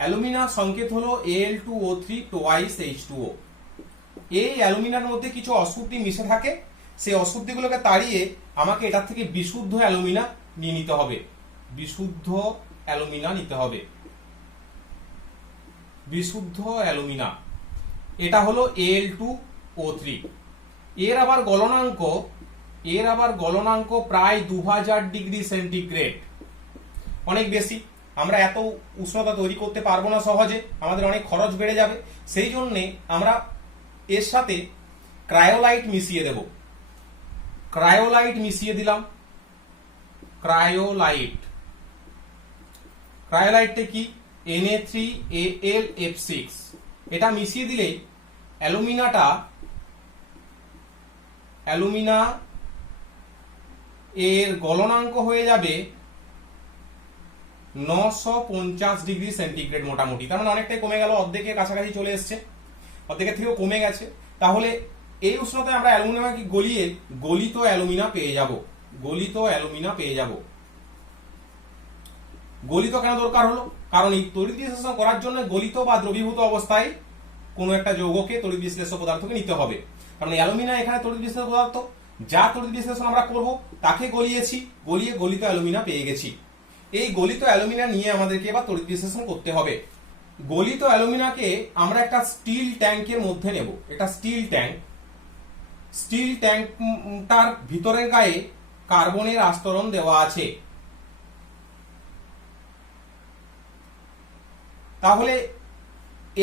অ্যালুমিনা সংকেত হলো Al2O3 twice H2O। এই অ্যালুমিনার মধ্যে কিছু অশুদ্ধি মিশে থাকে, সেই অশুদ্ধিগুলোকে তাড়িয়ে আমাকে এটার থেকে বিশুদ্ধ অ্যালুমিনা নিয়ে নিতে হবে। বিশুদ্ধ অ্যালুমিনা, এটা হলো Al2O3। এর আবার গলনাঙ্ক প্রায় 2000 ডিগ্রি সেন্টিগ্রেড, অনেক বেশি। আমরা এত উষ্ণতা তৈরি করতে পারবো না সহজে, আমাদের অনেক খরচ বেড়ে যাবে। সেই জন্যে আমরা এর সাথে ক্রায়োলাইট মিশিয়ে দেব। ক্রায়োলাইট মিশিয়ে দিলাম। ক্রায়োলাইটটা কি? Na3Al_F6। এটা মিশিয়ে দিলেই অ্যালুমিনা এর গলনাঙ্ক হয়ে যাবে 950 ডিগ্রি সেন্টিগ্রেড মোটামুটি। তার মানে অনেকটাই কমে গেল, অর্ধেকের কাছাকাছি চলে এসছে, অর্ধেকের থেকেও কমে গেছে। তাহলে এই উষ্ণতায় আমরা অ্যালুমিনিয়ামকে গলিয়ে গলিত অ্যালুমিনা পেয়ে যাব। গলিত কেন দরকার হলো? কারণ এই তড়িৎ বিশ্লেষণ করার জন্য গলিত বা দ্রবীভূত অবস্থায় কোনো একটা যৌগকে তড়িৎ বিশ্লেষ্য পদার্থকে নিতে হবে। কারণ অ্যালুমিনা এখানে তড়িৎ বিশ্লেষ্য পদার্থ, যা তড়িৎ বিশ্লেষণ আমরা করব তাকে গলিয়ে গলিত অ্যালুমিনা পেয়ে গেছি। এই গলিত অ্যালুমিনা নিয়ে আমাদেরকে এবার তড়িৎ বিশ্লেষণ করতে হবে। গলিত অ্যালুমিনাকে আমরা একটা স্টিল ট্যাঙ্কের মধ্যে নেব। এটা স্টিল ট্যাঙ্কটার ভিতরের গায়ে কার্বনের আস্তরণ দেওয়া আছে। তাহলে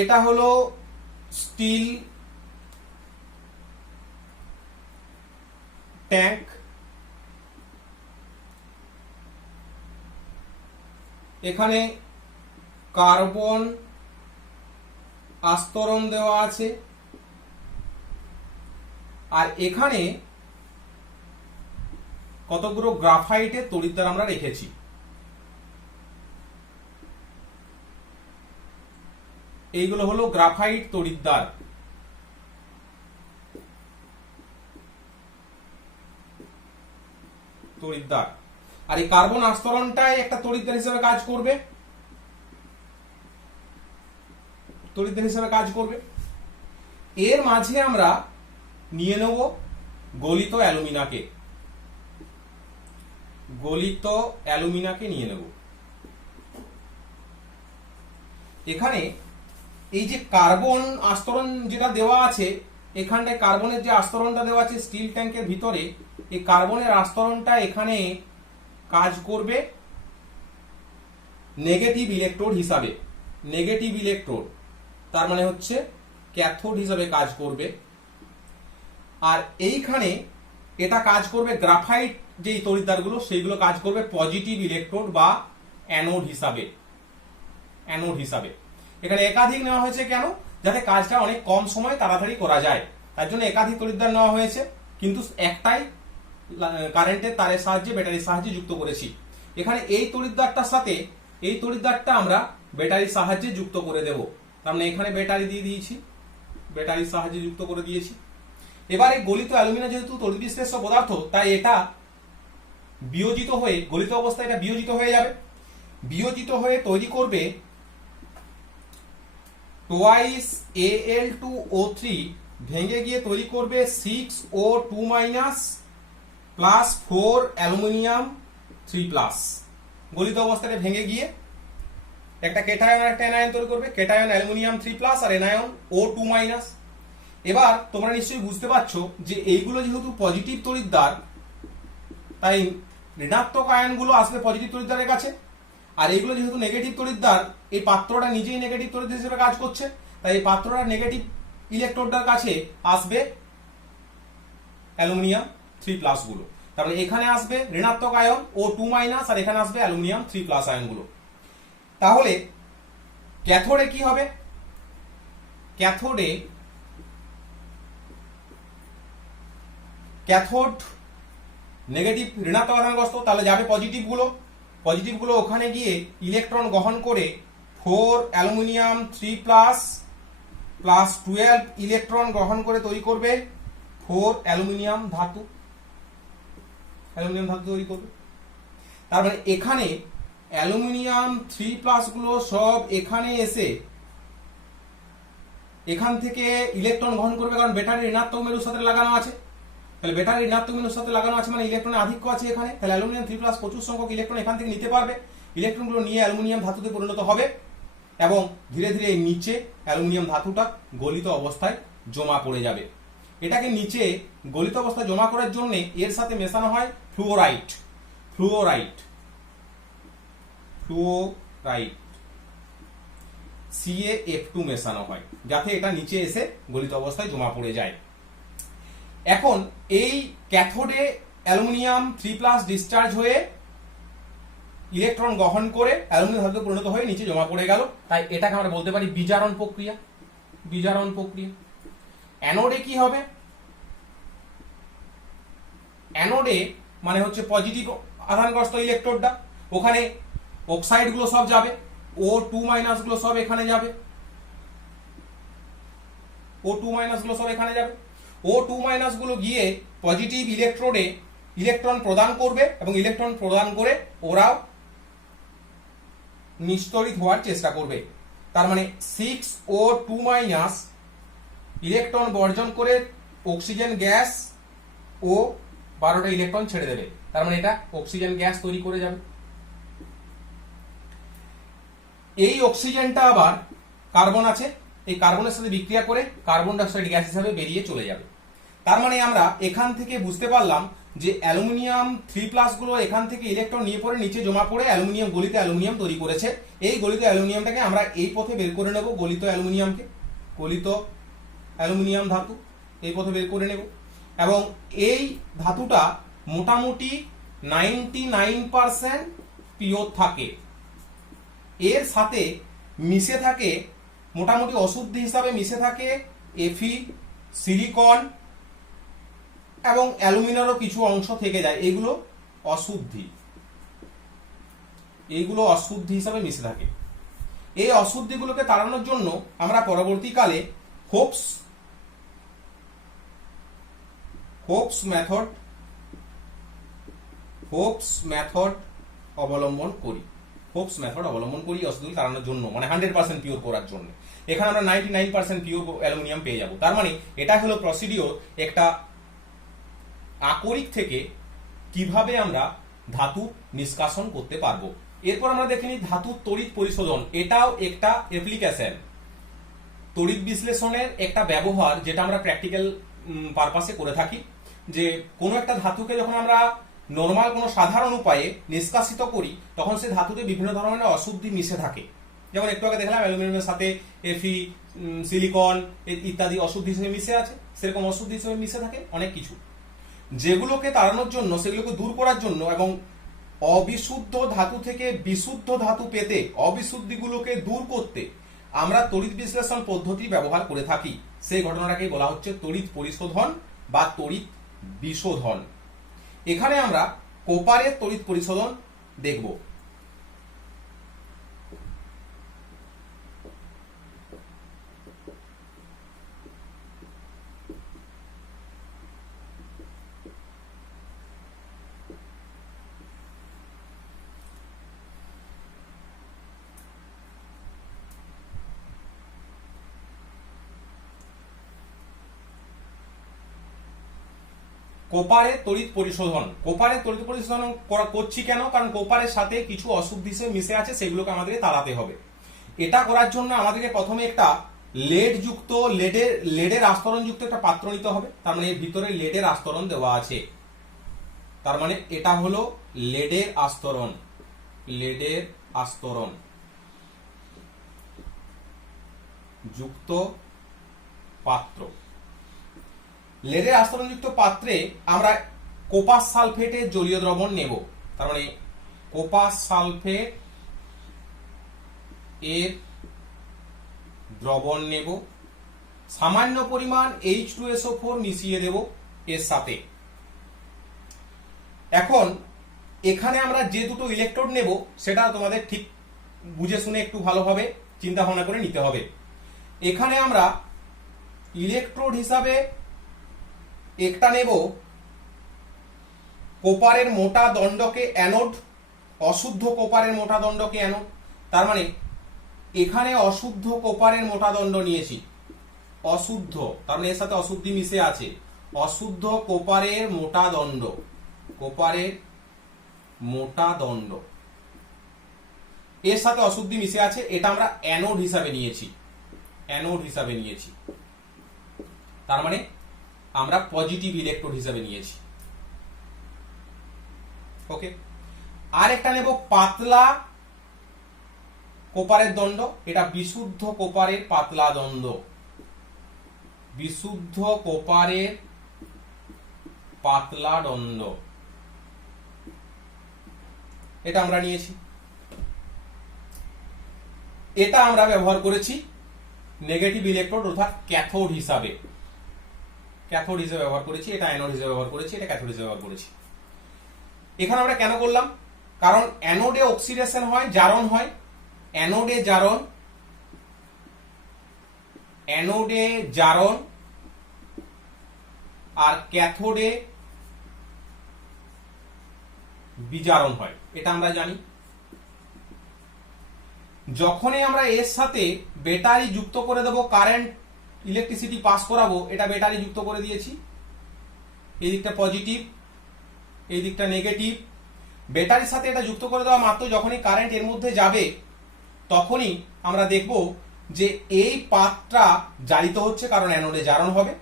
এটা হলো স্টিল ট্যাঙ্ক। এখানে কার্বন আস্তরণ দেওয়া আছে, আর এখানে কতগুলো গ্রাফাইটের তড়িৎদ্বার আমরা রেখেছি। এইগুলো হলো গ্রাফাইট তড়িৎদ্বার। আর এই কার্বন আস্তরণটাই একটা তড়িৎদ্বার হিসেবে কাজ করবে। এর মাঝে আমরা নিয়ে নেব গলিত অ্যালুমিনাকে নিয়ে নেব। এখানে এই যে কার্বন আস্তরণ যেটা দেওয়া আছে, এখানটায় কার্বনের যে আস্তরণটা দেওয়া আছে স্টিল ট্যাঙ্কের ভিতরে, এই কার্বনের আস্তরণটা এখানে কাজ করবে নেগেটিভ ইলেকট্রোড হিসাবে। তার মানে হচ্ছে ক্যাথোড হিসাবে কাজ করবে। আর এইখানে এটা কাজ করবে গ্রাফাইট যে তড়িৎদ্বারগুলো, সেইগুলো কাজ করবে পজিটিভ ইলেকট্রোড বা অ্যানোড হিসাবে। এখানে একাধিক নেওয়া হয়েছে কেন? যাতে কাজটা অনেক কম সময় তাড়াতাড়ি করা যায়, তার জন্য একাধিক তড়িৎদ্বার নেওয়া হয়েছে। কিন্তু একটাই কারেন্টের তারের সাহায্যে, ব্যাটারির সাহায্যে যুক্ত করেছি। এখানে এই তড়িৎদ্বারটার সাথে এই তড়িৎদ্বারটা আমরা ব্যাটারির সাহায্যে যুক্ত করে দেব। তার মানে এখানে ব্যাটারি দিয়ে দিয়েছি, ব্যাটারির সাহায্যে যুক্ত করে দিয়েছি। এবার এই গলিত অ্যালুমিনা যেহেতু তড়িৎ বিশ্লেষ্য পদার্থ, তাই এটা বিয়োজিত হয়ে, গলিত অবস্থায় এটা বিয়োজিত হয়ে যাবে। বিয়োজিত হয়ে তৈরি করবে twice Al2O3, ভেঙে গিয়ে তৈরি করবে 6O2- প্লাস 4 অ্যালুমিনিয়াম 3+। গলিত অবস্থায় ভেঙে গিয়ে একটা কেটায়ন আর একটা এনায়ন তৈরি করবে। কেটায়ন অ্যালুমিনিয়াম 3+ আর এনায়ন O2-। এবার তোমরা নিশ্চয়ই বুঝতে পারছো যে এইগুলো যেহেতু পজিটিভ তড়িৎদ্বার, তাই ঋণাত্মক আয়নগুলো আসবে পজিটিভ তড়িৎদ্বারের কাছে। আর এইগুলো যেহেতু নেগেটিভ তড়িৎদ্বার, এই পাত্রটা নিজেই নেগেটিভ তড়িৎ হিসেবে কাজ করছে, তাই এই পাত্রটা নেগেটিভ ইলেকট্রোডটার কাছে আসবে অ্যালুমিনিয়াম 3+ গুলো। তার মানে এখানে আসবে ঋণাত্মক আয়ন O2- আর এখানে আসবে অ্যালুমিনিয়াম 3+ আয়নগুলো। তাহলে ক্যাথোডে কি হবে? ক্যাথোড নেগেটিভ ঋণাত্মক আধানগ্রস্ত, তাহলে যাবে পজিটিভ গুলো ওখানে গিয়ে ইলেকট্রন গ্রহণ করে 4 অ্যালুমিনিয়াম 3+ প্লাস 12 ইলেকট্রন গ্রহণ করে তৈরি করবে 4 অ্যালুমিনিয়াম ধাতু তৈরি করবে। তার মানে এখানে অ্যালুমিনিয়াম 3+ গুলো সব এখানে এসে এখান থেকে ইলেকট্রন গ্রহণ করবে, কারণ ব্যাটারি ঋণাত্মক মেরুর সাথে লাগানো আছে। তাহলে ব্যাটারি ঋণাত্মক মেরুর সাথে লাগানো আছে মানে ইলেকট্রনের আধিক্য আছে এখানে। তাহলে অ্যালুমিনিয়াম 3+ প্রচুর সংখ্যক ইলেকট্রন এখান থেকে নিতে পারবে, ইলেকট্রনগুলো নিয়ে অ্যালুমিনিয়াম ধাতুতে পরিণত হবে এবং ধীরে ধীরে নিচে অ্যালুমিনিয়াম ধাতুটা গলিত অবস্থায় জমা পড়ে যাবে। এটাকে নিচে গলিত অবস্থায় জমা করার জন্য এর সাথে মেশানো হয় ফ্লুওরাইড CaF2 মেশানো হয়, যাতে এটা নিচে এসে গলিত অবস্থায় জমা পড়ে যায়। এখন এই ক্যাথোডে অ্যালুমিনিয়াম 3+ ডিসচার্জ হয়ে ইলেকট্রন গ্রহণ করে অ্যালুমিনিয়াম ধাতুতে পরিণত হয়ে নিচে জমা পড়ে গেল, তাই এটাকে আমরা বলতে পারি বিজারণ প্রক্রিয়া। অ্যানোডে কি হবে? অ্যানোডে মানে হচ্ছে পজিটিভ আধানগ্রস্ত ইলেকট্রোডটা, ওখানে অক্সাইড গুলো সব যাবে, O2- গুলো সব এখানে যাবে, O2- গুলো গিয়ে পজিটিভ ইলেকট্রোডে ইলেকট্রন প্রদান করবে এবং ইলেকট্রন প্রদান করে ওরাও নিস্তড়িত হওয়ার চেষ্টা করবে। তার মানে 6O2- ইলেকট্রন বর্জন করে অক্সিজেন গ্যাস ও 12টা ইলেকট্রন ছেড়ে দেবে। তার মানে এটা অক্সিজেন গ্যাস তৈরি করে যাবে। এই অক্সিজেনটা আবার কার্বন আছে, এই কার্বনের সাথে বিক্রিয়া করে কার্বন ডাই অক্সাইড গ্যাস হিসাবে বেরিয়ে চলে যাবে। তার মানে আমরা এখান থেকে বুঝতে পারলাম যে অ্যালুমিনিয়াম 3+ গুলো এখান থেকে ইলেকট্রন নিয়ে পড়ে নিচে জমা পড়ে অ্যালুমিনিয়াম গলিত অ্যালুমিনিয়াম তৈরি করেছে। এই গলিত অ্যালুমিনিয়ামটাকে আমরা এই পথে বের করে নেব, গলিত অ্যালুমিনিয়াম ধাতু এই পথে বের করে নেব এবং এই ধাতুটা মোটামুটি 99% পিওর থাকে। এর সাথে মিশে থাকে মোটামুটি অশুদ্ধি হিসাবে মিশে থাকে Fe, সিলিকন এবং অ্যালুমিনিয়ামেরও কিছু অংশ থেকে যায়, এগুলো অশুদ্ধি হিসাবে মিশে থাকে। এই অশুদ্ধিগুলোকে তাড়ানোর জন্য আমরা পরবর্তীকালে হোপস মেথড অবলম্বন করি অশুদ্ধি তাড়ানোর জন্য, মানে 100% পিওর করার জন্য। এখানে আমরা 99% পিওর অ্যালুমিনিয়াম পেয়ে যাব। তার মানে এটা হলো প্রসিডিওর একটা আকরিক থেকে কিভাবে আমরা ধাতু নিষ্কাশন করতে পারবো। এরপর আমরা দেখে নিই ধাতুর তড়িৎ পরিশোধন। এটাও একটা অ্যাপ্লিকেশন, তড়িৎ বিশ্লেষণের একটা ব্যবহার, যেটা আমরা প্র্যাকটিক্যাল পারপাসে করে থাকি। যে কোনো একটা ধাতুকে যখন আমরা নর্মাল কোনো সাধারণ উপায়ে নিষ্কাশিত করি, তখন সে ধাতুতে বিভিন্ন ধরনের অশুদ্ধি মিশে থাকে। যেমন একটু আগে দেখলাম অ্যালুমিনিয়ামের সাথে Fe, সিলিকন ইত্যাদি অশুদ্ধি হিসেবে মিশে আছে, সেরকম অশুদ্ধি হিসেবে মিশে থাকে অনেক কিছু। যেগুলোকে তাড়ানোর জন্য, সেগুলোকে দূর করার জন্য এবং অবিশুদ্ধ ধাতু থেকে বিশুদ্ধ ধাতু পেতে, অবিশুদ্ধিগুলোকে দূর করতে আমরা তড়িৎ বিশ্লেষণ পদ্ধতি ব্যবহার করে থাকি। সেই ঘটনাটাকেই বলা হচ্ছে তড়িৎ পরিশোধন বা তড়িৎ বিশোধন। এখানে আমরা কোপারের তড়িৎ পরিশোধন দেখব। কোপারের তড়িৎ পরিশোধন করছি কেন? কারণ কোপারের সাথে কিছু অশুদ্ধি মিশে আছে, সেগুলোকে আমাদের তাড়াতে হবে। এটা করার জন্য আমাদেরকে প্রথমে একটা লেডের আস্তরণ যুক্ত একটা পাত্র নিতে হবে। তার মানে এর ভিতরে লেডের আস্তরণ দেওয়া আছে, তার মানে এটা হলো লেডের আস্তরণ যুক্ত পাত্র। লেডের আস্তরণযুক্ত পাত্রে আমরা কোপাস সালফেটের জলীয় দ্রবণ নেব। তার মানে কোপাস সালফেট এর দ্রবণ নেব, সামান্য পরিমাণ H2SO4 মিশিয়ে দেব এর সাথে। এখন এখানে আমরা যে দুটো ইলেকট্রোড নেব সেটা তোমাদের ঠিক বুঝে শুনে একটু ভালোভাবে চিন্তা ভাবনা করে নিতে হবে। এখানে আমরা ইলেকট্রোড হিসাবে একটা নেব কোপারের মোটা দণ্ডকে অ্যানোড, অশুদ্ধ কোপারের মোটা দণ্ডকে অ্যানোড। তার মানে এখানে অশুদ্ধ কোপারের মোটা দণ্ড নিয়েছি, অশুদ্ধ, তার মানে এর সাথে অশুদ্ধি মিশে আছে, অশুদ্ধ কোপারের মোটা দণ্ড, কোপারের মোটা দণ্ড এর সাথে অশুদ্ধি মিশে আছে, এটা আমরা অ্যানোড হিসাবে নিয়েছি, অ্যানোড হিসাবে নিয়েছি। তার মানে আমরা পজিটিভ ইলেকট্রোড হিসাবে নিয়েছি। ওকে, আর একটা নেব পাতলা কোপারের দণ্ড, এটা বিশুদ্ধ কোপারের পাতলা দণ্ড, বিশুদ্ধ কোপারের পাতলা দণ্ড, এটা আমরা নিয়েছি। এটা আমরা ব্যবহার করেছি নেগেটিভ ইলেকট্রোড অর্থাৎ ক্যাথোড হিসাবে, ক্যাথোড হিসেবে ব্যবহার করেছি, এটা অ্যানোড হিসেবে ব্যবহার করেছি, এটা ক্যাথোড হিসেবে ব্যবহার করেছি। এখানে আমরা কেন করলাম? কারণ অ্যানোডে অক্সিডেশন হয়, জারণ হয়, অ্যানোডে জারণ, অ্যানোডে জারণ আর ক্যাথোডে বিজারণ হয়, এটা আমরা জানি। যখনই আমরা এর সাথে ব্যাটারি যুক্ত করে দেব, কারেন্ট ইলেকট্রিসিটি পাস করাবো, এটা ব্যাটারি যুক্ত করে দিয়েছি, এই দিকটা পজিটিভ, এই দিকটা নেগেটিভ। ব্যাটারির সাথে এটা যুক্ত করে দেওয়া মাত্র যখনই কারেন্ট এর মধ্যে যাবে তখনই আমরা দেখব যে এই পাতটা জারিত হচ্ছে, কারণ অ্যানোডে জারণ হবে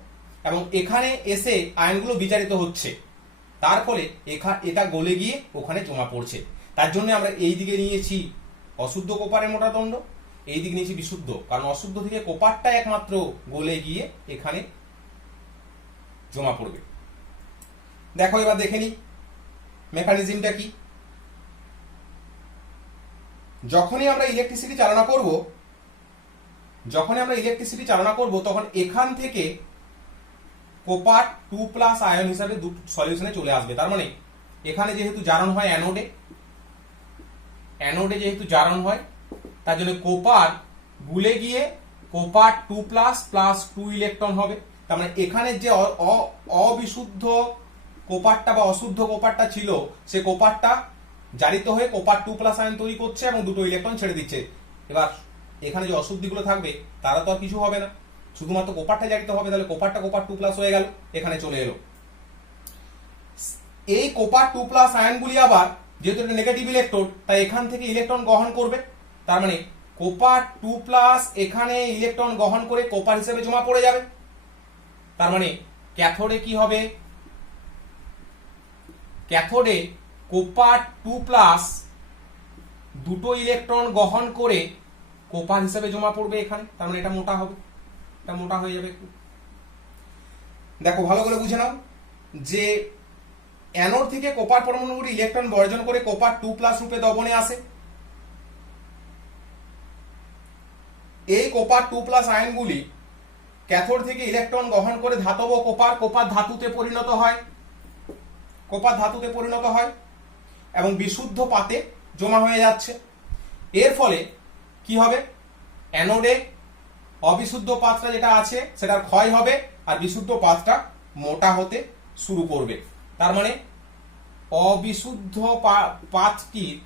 এবং এখানে এসে আয়নগুলো বিজারিত হচ্ছে, তার ফলে এটা গলে গিয়ে ওখানে জমা পড়ছে। তার জন্য আমরা এই দিকে নিয়েছি অশুদ্ধ কোপারের মোটা দণ্ড, এই দিকে নিয়েছি বিশুদ্ধ, কারণ অশুদ্ধ থেকে কোপারটা একমাত্র গলে গিয়ে এখানে জমা পড়বে। দেখো এবার দেখে নি মেকানিজমটা কি। যখনই আমরা ইলেকট্রিসিটি চালনা করব, তখন এখান থেকে কোপার 2+ আয়ন হিসাবে সলিউশনে চলে আসবে। তার মানে এখানে যেহেতু জারণ হয় অ্যানোডে যেহেতু জারণ হয়, তার জন্য কোপার গুলে গিয়ে কোপার 2+ প্লাস 2 ইলেকট্রন হবে। তার মানে এখানে যে অবিশুদ্ধ কোপারটা বা অশুদ্ধ কোপারটা ছিল, সে কোপারটা জারিত হয়ে কোপার 2+ আয়ন তৈরি করছে এবং দুটো ইলেকট্রন ছেড়ে দিচ্ছে। এবার এখানে যে অশুদ্ধিগুলো থাকবে তারা তো আর কিছু হবে না, শুধুমাত্র কোপারটা জারিত হবে, তাহলে কোপারটা কোপার 2+ হয়ে গেল, এখানে চলে এলো। এই কোপার 2+ আয়নগুলি আবার যেহেতু এটা নেগেটিভ ইলেকট্রোড, তাই এখান থেকে ইলেকট্রন গ্রহণ করবে। তার মানে কোপার 2+ এখানে ইলেকট্রন গ্রহণ করে কোপার হিসেবে জমা পড়ে যাবে। তার মানে ক্যাথোডে কি হবে? ক্যাথোডে কোপার 2+ দুটো ইলেকট্রন গ্রহণ করে কোপার হিসেবে জমা পড়বে এখানে। তার মানে এটা মোটা হবে, এটা মোটা হয়ে যাবে একটু। দেখো ভালো করে বুঝে নাও যে অ্যানোড থেকে কোপার পরমাণুগুলি ইলেকট্রন বর্জন করে কোপার 2+ রূপে দবনে আসে। এই কোপার 2+ আয়নগুলি ক্যাথোড থেকে ইলেকট্রন গ্রহণ করে ধাতব কোপার ধাতুতে পরিণত হয়, কোপার ধাতুতে পরিণত হয় এবং বিশুদ্ধ পাতে জমা হয়ে যাচ্ছে। এর ফলে কি হবে? অ্যানোডে অবিশুদ্ধ পাতটা যেটা আছে সেটার ক্ষয় হবে আর বিশুদ্ধ পাতটা মোটা হতে শুরু করবে। তার মানে অবিশুদ্ধ পাতটির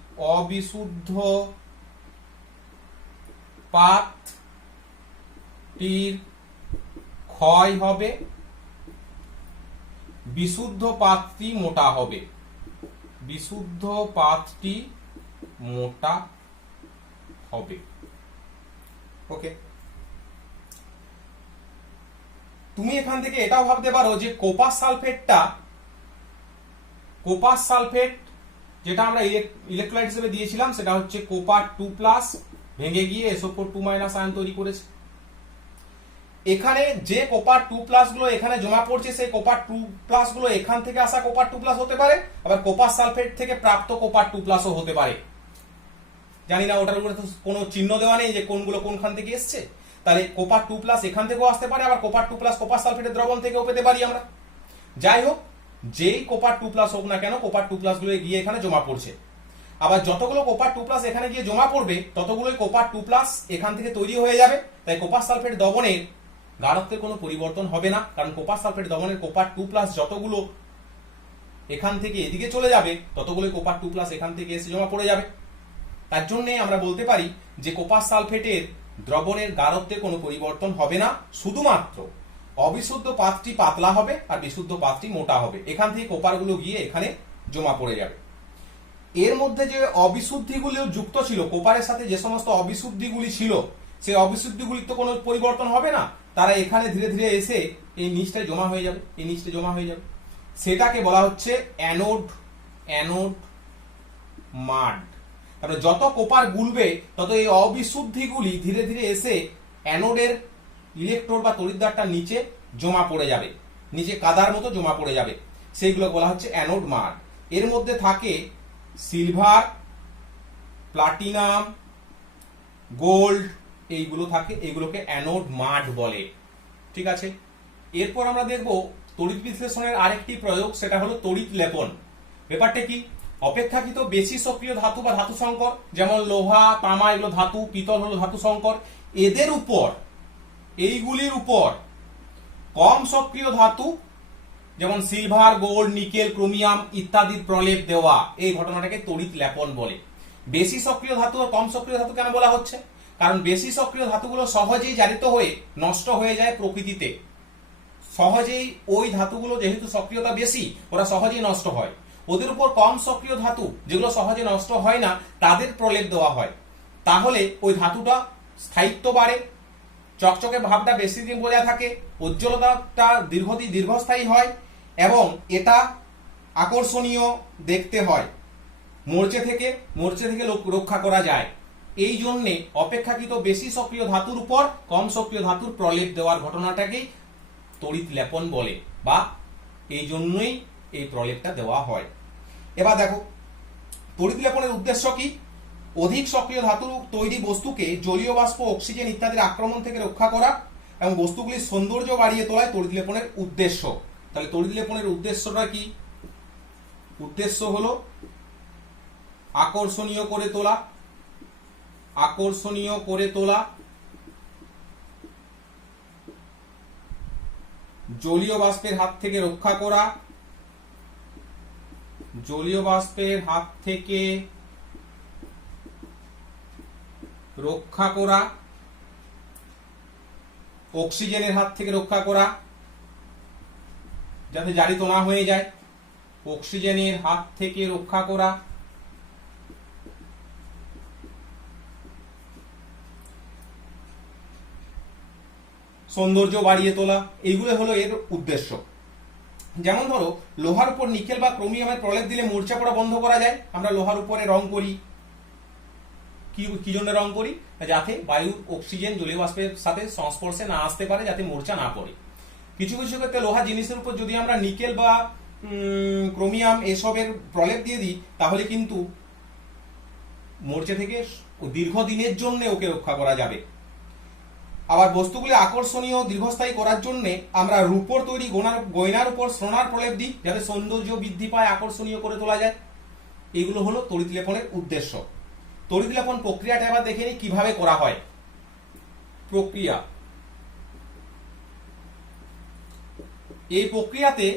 ক্ষয় হবে, বিশুদ্ধ পাতটি মোটা হবে, বিশুদ্ধ পাতটি মোটা হবে। ওকে, তুমি এখান থেকে এটাও ভাবতে পারো যে কোপার সালফেট যেটা আমরা ইলেকট্রোলাইট হিসেবে দিয়েছিলাম সেটা হচ্ছে কোপার 2+ ভেঙে গিয়ে SO4 2- আয়ন তৈরি করেছে। এখানে যে কপার 2+ গুলো এখানে জমা পড়ছে সেই কপার 2+ গুলো এখান থেকে আসা কপার 2+ হতে পারে, আবার কপার সালফেট থেকে প্রাপ্ত কপার 2+ও হতে পারে। জানি না, ওটার উপরে তো কোনো চিহ্ন দেওয়া নেই যে কোনগুলো কোনখান থেকে এসছে। তাহলে কপার 2+ এখান থেকেও আসতে পারে, আবার কপার 2+ কপার সালফেটের দ্রবণ থেকেও পেতে পারি আমরা। যাই হোক, যেই কপার 2+ হোক না কেন, কপার 2+ গুলো গিয়ে এখানে জমা পড়ছে। আবার যতগুলো কপার 2+ এখানে গিয়ে জমা পড়বে ততগুলোই কপার 2+ এখান থেকে তৈরি হয়ে যাবে। তাই কপার সালফেট দ্রবণের গাঢ়ত্বের কোনো পরিবর্তন হবে না, কারণ কপার সালফেট দ্রবণের কপার 2+ যতগুলো এখান থেকে এদিকে চলে যাবে ততগুলোই কপার 2+ এখান থেকে এসে জমা পড়ে যাবে। তার জন্য আমরা বলতে পারি যে কপার সালফেটের দ্রবণের গাঢ়ত্বের কোনো পরিবর্তন হবে না, শুধুমাত্র অবিশুদ্ধ পাতটি পাতলা হবে আর বিশুদ্ধ পাতটি মোটা হবে। এখান থেকে কপারগুলো গিয়ে এখানে জমা পড়ে যাবে। এর মধ্যে যে অবিশুদ্ধিগুলো যুক্ত ছিল, কোপারের সাথে যে সমস্ত অবিশুদ্ধিগুলি ছিল, সেই অবিশুদ্ধিগুলির তো কোনো পরিবর্তন হবে না, তারা এখানে ধীরে ধীরে এসে এই নিচটায় জমা হয়ে যাবে, এই নিচটা জমা হয়ে যাবে। সেটাকে বলা হচ্ছে অ্যানোড মাড। তারপরে যত কোপার গুলবে তত এই অবিশুদ্ধিগুলি ধীরে ধীরে এসে অ্যানোডের ইলেকট্রোড বা তড়িৎদ্বারটা নিচে জমা পড়ে যাবে, নিচে কাদার মতো জমা পড়ে যাবে। সেইগুলো বলা হচ্ছে অ্যানোড মাড। এর মধ্যে থাকে সিলভার, প্লাটিনাম, গোল্ড, এইগুলো থাকে, এইগুলোকে অ্যানোড মাড বলে। ঠিক আছে, এরপর আমরা দেখব তড়িৎ বিশ্লেষণের আরেকটি প্রয়োগ, সেটা হলো তড়িৎ লেপন। ব্যাপারটা কি? অপেক্ষাকৃত বেশি সক্রিয় ধাতু বা ধাতু সংকর, যেমন লোহা, তামা, এগুলো ধাতু, পিতল হলো ধাতু সংকর, এদের উপর, এইগুলির উপর কম সক্রিয় ধাতু যেমন সিলভার, গোল্ড, নিকেল, ক্রোমিয়াম ইত্যাদির প্রলেপ দেওয়া, এই ঘটনাটাকে তড়িৎ লেপন বলে। বেশি সক্রিয় ধাতু আর কম সক্রিয় ধাতু কেন বলা হচ্ছে? কারণ বেশি সক্রিয় ধাতুগুলো সহজেই জারিত হয়ে নষ্ট হয়ে যায় প্রকৃতিতে, সহজেই ওই ধাতুগুলো যেহেতু সক্রিয়তা বেশি ওরা সহজেই নষ্ট হয়। ওদের উপর কম সক্রিয় ধাতু যেগুলো সহজে নষ্ট হয় না তাদের প্রলেপ দেওয়া হয়, তাহলে ওই ধাতুটা স্থায়িত্ব বাড়ে, চকচকে ভাবটা বেশি দিন বজায় থাকে, উজ্জ্বলতাটা দীর্ঘস্থায়ী হয় এবং এটা আকর্ষণীয় দেখতে হয়, মোর্চে থেকে রক্ষা করা যায়। এই জন্যে অপেক্ষাকৃত বেশি সক্রিয় ধাতুর উপর কম সক্রিয় ধাতুর প্রলেপ দেওয়ার ঘটনাটাকেই তড়িৎ লেপন বলে, বা এই জন্যই এই প্রলেপটা দেওয়া হয়। এবার দেখো তড়িৎ লেপনের উদ্দেশ্য কি? অধিক সক্রিয় ধাতুর তৈরি বস্তুকে জলীয় বাষ্প, অক্সিজেন ইত্যাদির আক্রমণ থেকে রক্ষা করা এবং বস্তুগুলির সৌন্দর্য বাড়িয়ে তোলাই তড়িৎ লেপনের উদ্দেশ্য। তাহলে তড়িৎ লেপনের উদ্দেশ্যটা কি? উদ্দেশ্য হলো আকর্ষণীয় করে তোলা, আকর্ষণীয় করে তোলা, জলীয় বাষ্পের হাত থেকে রক্ষা করা, জলীয় বাষ্পের হাত থেকে রক্ষা করা, অক্সিজেনের হাত থেকে রক্ষা করা যাতে জারিত না হয়ে যায়, অক্সিজেনের হাত থেকে রক্ষা করা, সৌন্দর্য বাড়িয়ে তোলা, এইগুলো হলো এর উদ্দেশ্য। যেমন ধরো লোহার উপর নিকেল বা ক্রোমিয়ামের প্রলেপ দিলে মূর্ছা পড়া বন্ধ করা যায়। আমরা লোহার উপরে রং করি, কি জন্য রং করি? যাতে বায়ু, অক্সিজেন জলীয় বাষ্পের সাথে সংস্পর্শে না আসতে পারে, যাতে মূর্ছা না পড়ে। কিছু কিছু ক্ষেত্রে লোহা জিনিসের উপর যদি আমরা নিকেল বা ক্রোমিয়াম এসবের প্রলেপ দিয়ে দিই তাহলে কিন্তু মূর্ছা থেকে দীর্ঘদিনের জন্য ওকে রক্ষা করা যাবে। আবার বস্তুগুলি আকর্ষণীয় দীর্ঘস্থায়ী করার জন্য আমরা রূপোর তৈরি গয়নার উপর সোনার প্রলেপ দিই, যাতে সৌন্দর্য বৃদ্ধি পায়, আকর্ষণীয় করে তোলা যায়। এগুলো হলো তড়িৎ লেপনের উদ্দেশ্য। তড়িৎ লেপন প্রক্রিয়াটা এবার দেখে নিই কিভাবে করা হয়। প্রক্রিয়া, এই প্রক্রিয়াতে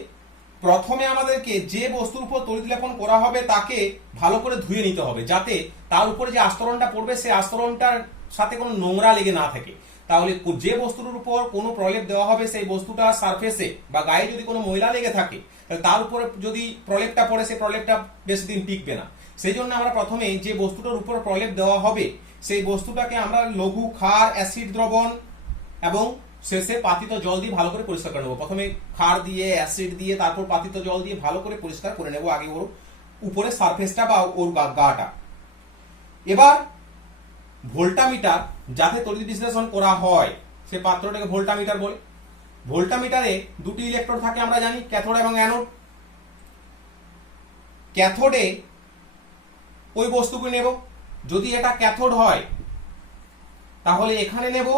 প্রথমে আমাদেরকে যে বস্তুর উপর তড়িৎ লেপন করা হবে তাকে ভালো করে ধুয়ে নিতে হবে, যাতে তার উপরে যে আস্তরণটা পড়বে সেই আস্তরণটার সাথে কোনো নোংরা লেগে না থাকে। তাহলে যে বস্তুর উপর কোনো প্রলেপ দেওয়া হবে সেই বস্তুটা সারফেসে বা গায়ে যদি কোনো ময়লা লেগে থাকে তাহলে তার উপরে যদি প্রলেপটা পড়ে সেই প্রলেপটা বেশি দিন টিকবে না। সেই জন্য আমরা প্রথমে যে বস্তুটার উপর প্রলেপ দেওয়া হবে সেই বস্তুটাকে আমরা লঘু ক্ষার, অ্যাসিড দ্রবণ এবং শেষে পাতিত জল দিয়ে ভালো করে পরিষ্কার করে নেবো। প্রথমে ক্ষার দিয়ে, অ্যাসিড দিয়ে, তারপর পাতিত জল দিয়ে ভালো করে পরিষ্কার করে নেবো আগে ওর উপরে সারফেসটা বা ওর গাটা। এবার ভোল্টামিটার যাতে তড়িৎ বিশ্লেষণ করা হয় সে পাত্রটাকে ভোল্টামিটার বলে। ভোল্টামিটারে দুটি ইলেকট্রোড থাকে আমরা জানি, ক্যাথোড এবং অ্যানোড। ক্যাথোডে ওই বস্তুকে নেব, যদি এটা ক্যাথোড হয় তাহলে এখানে নেব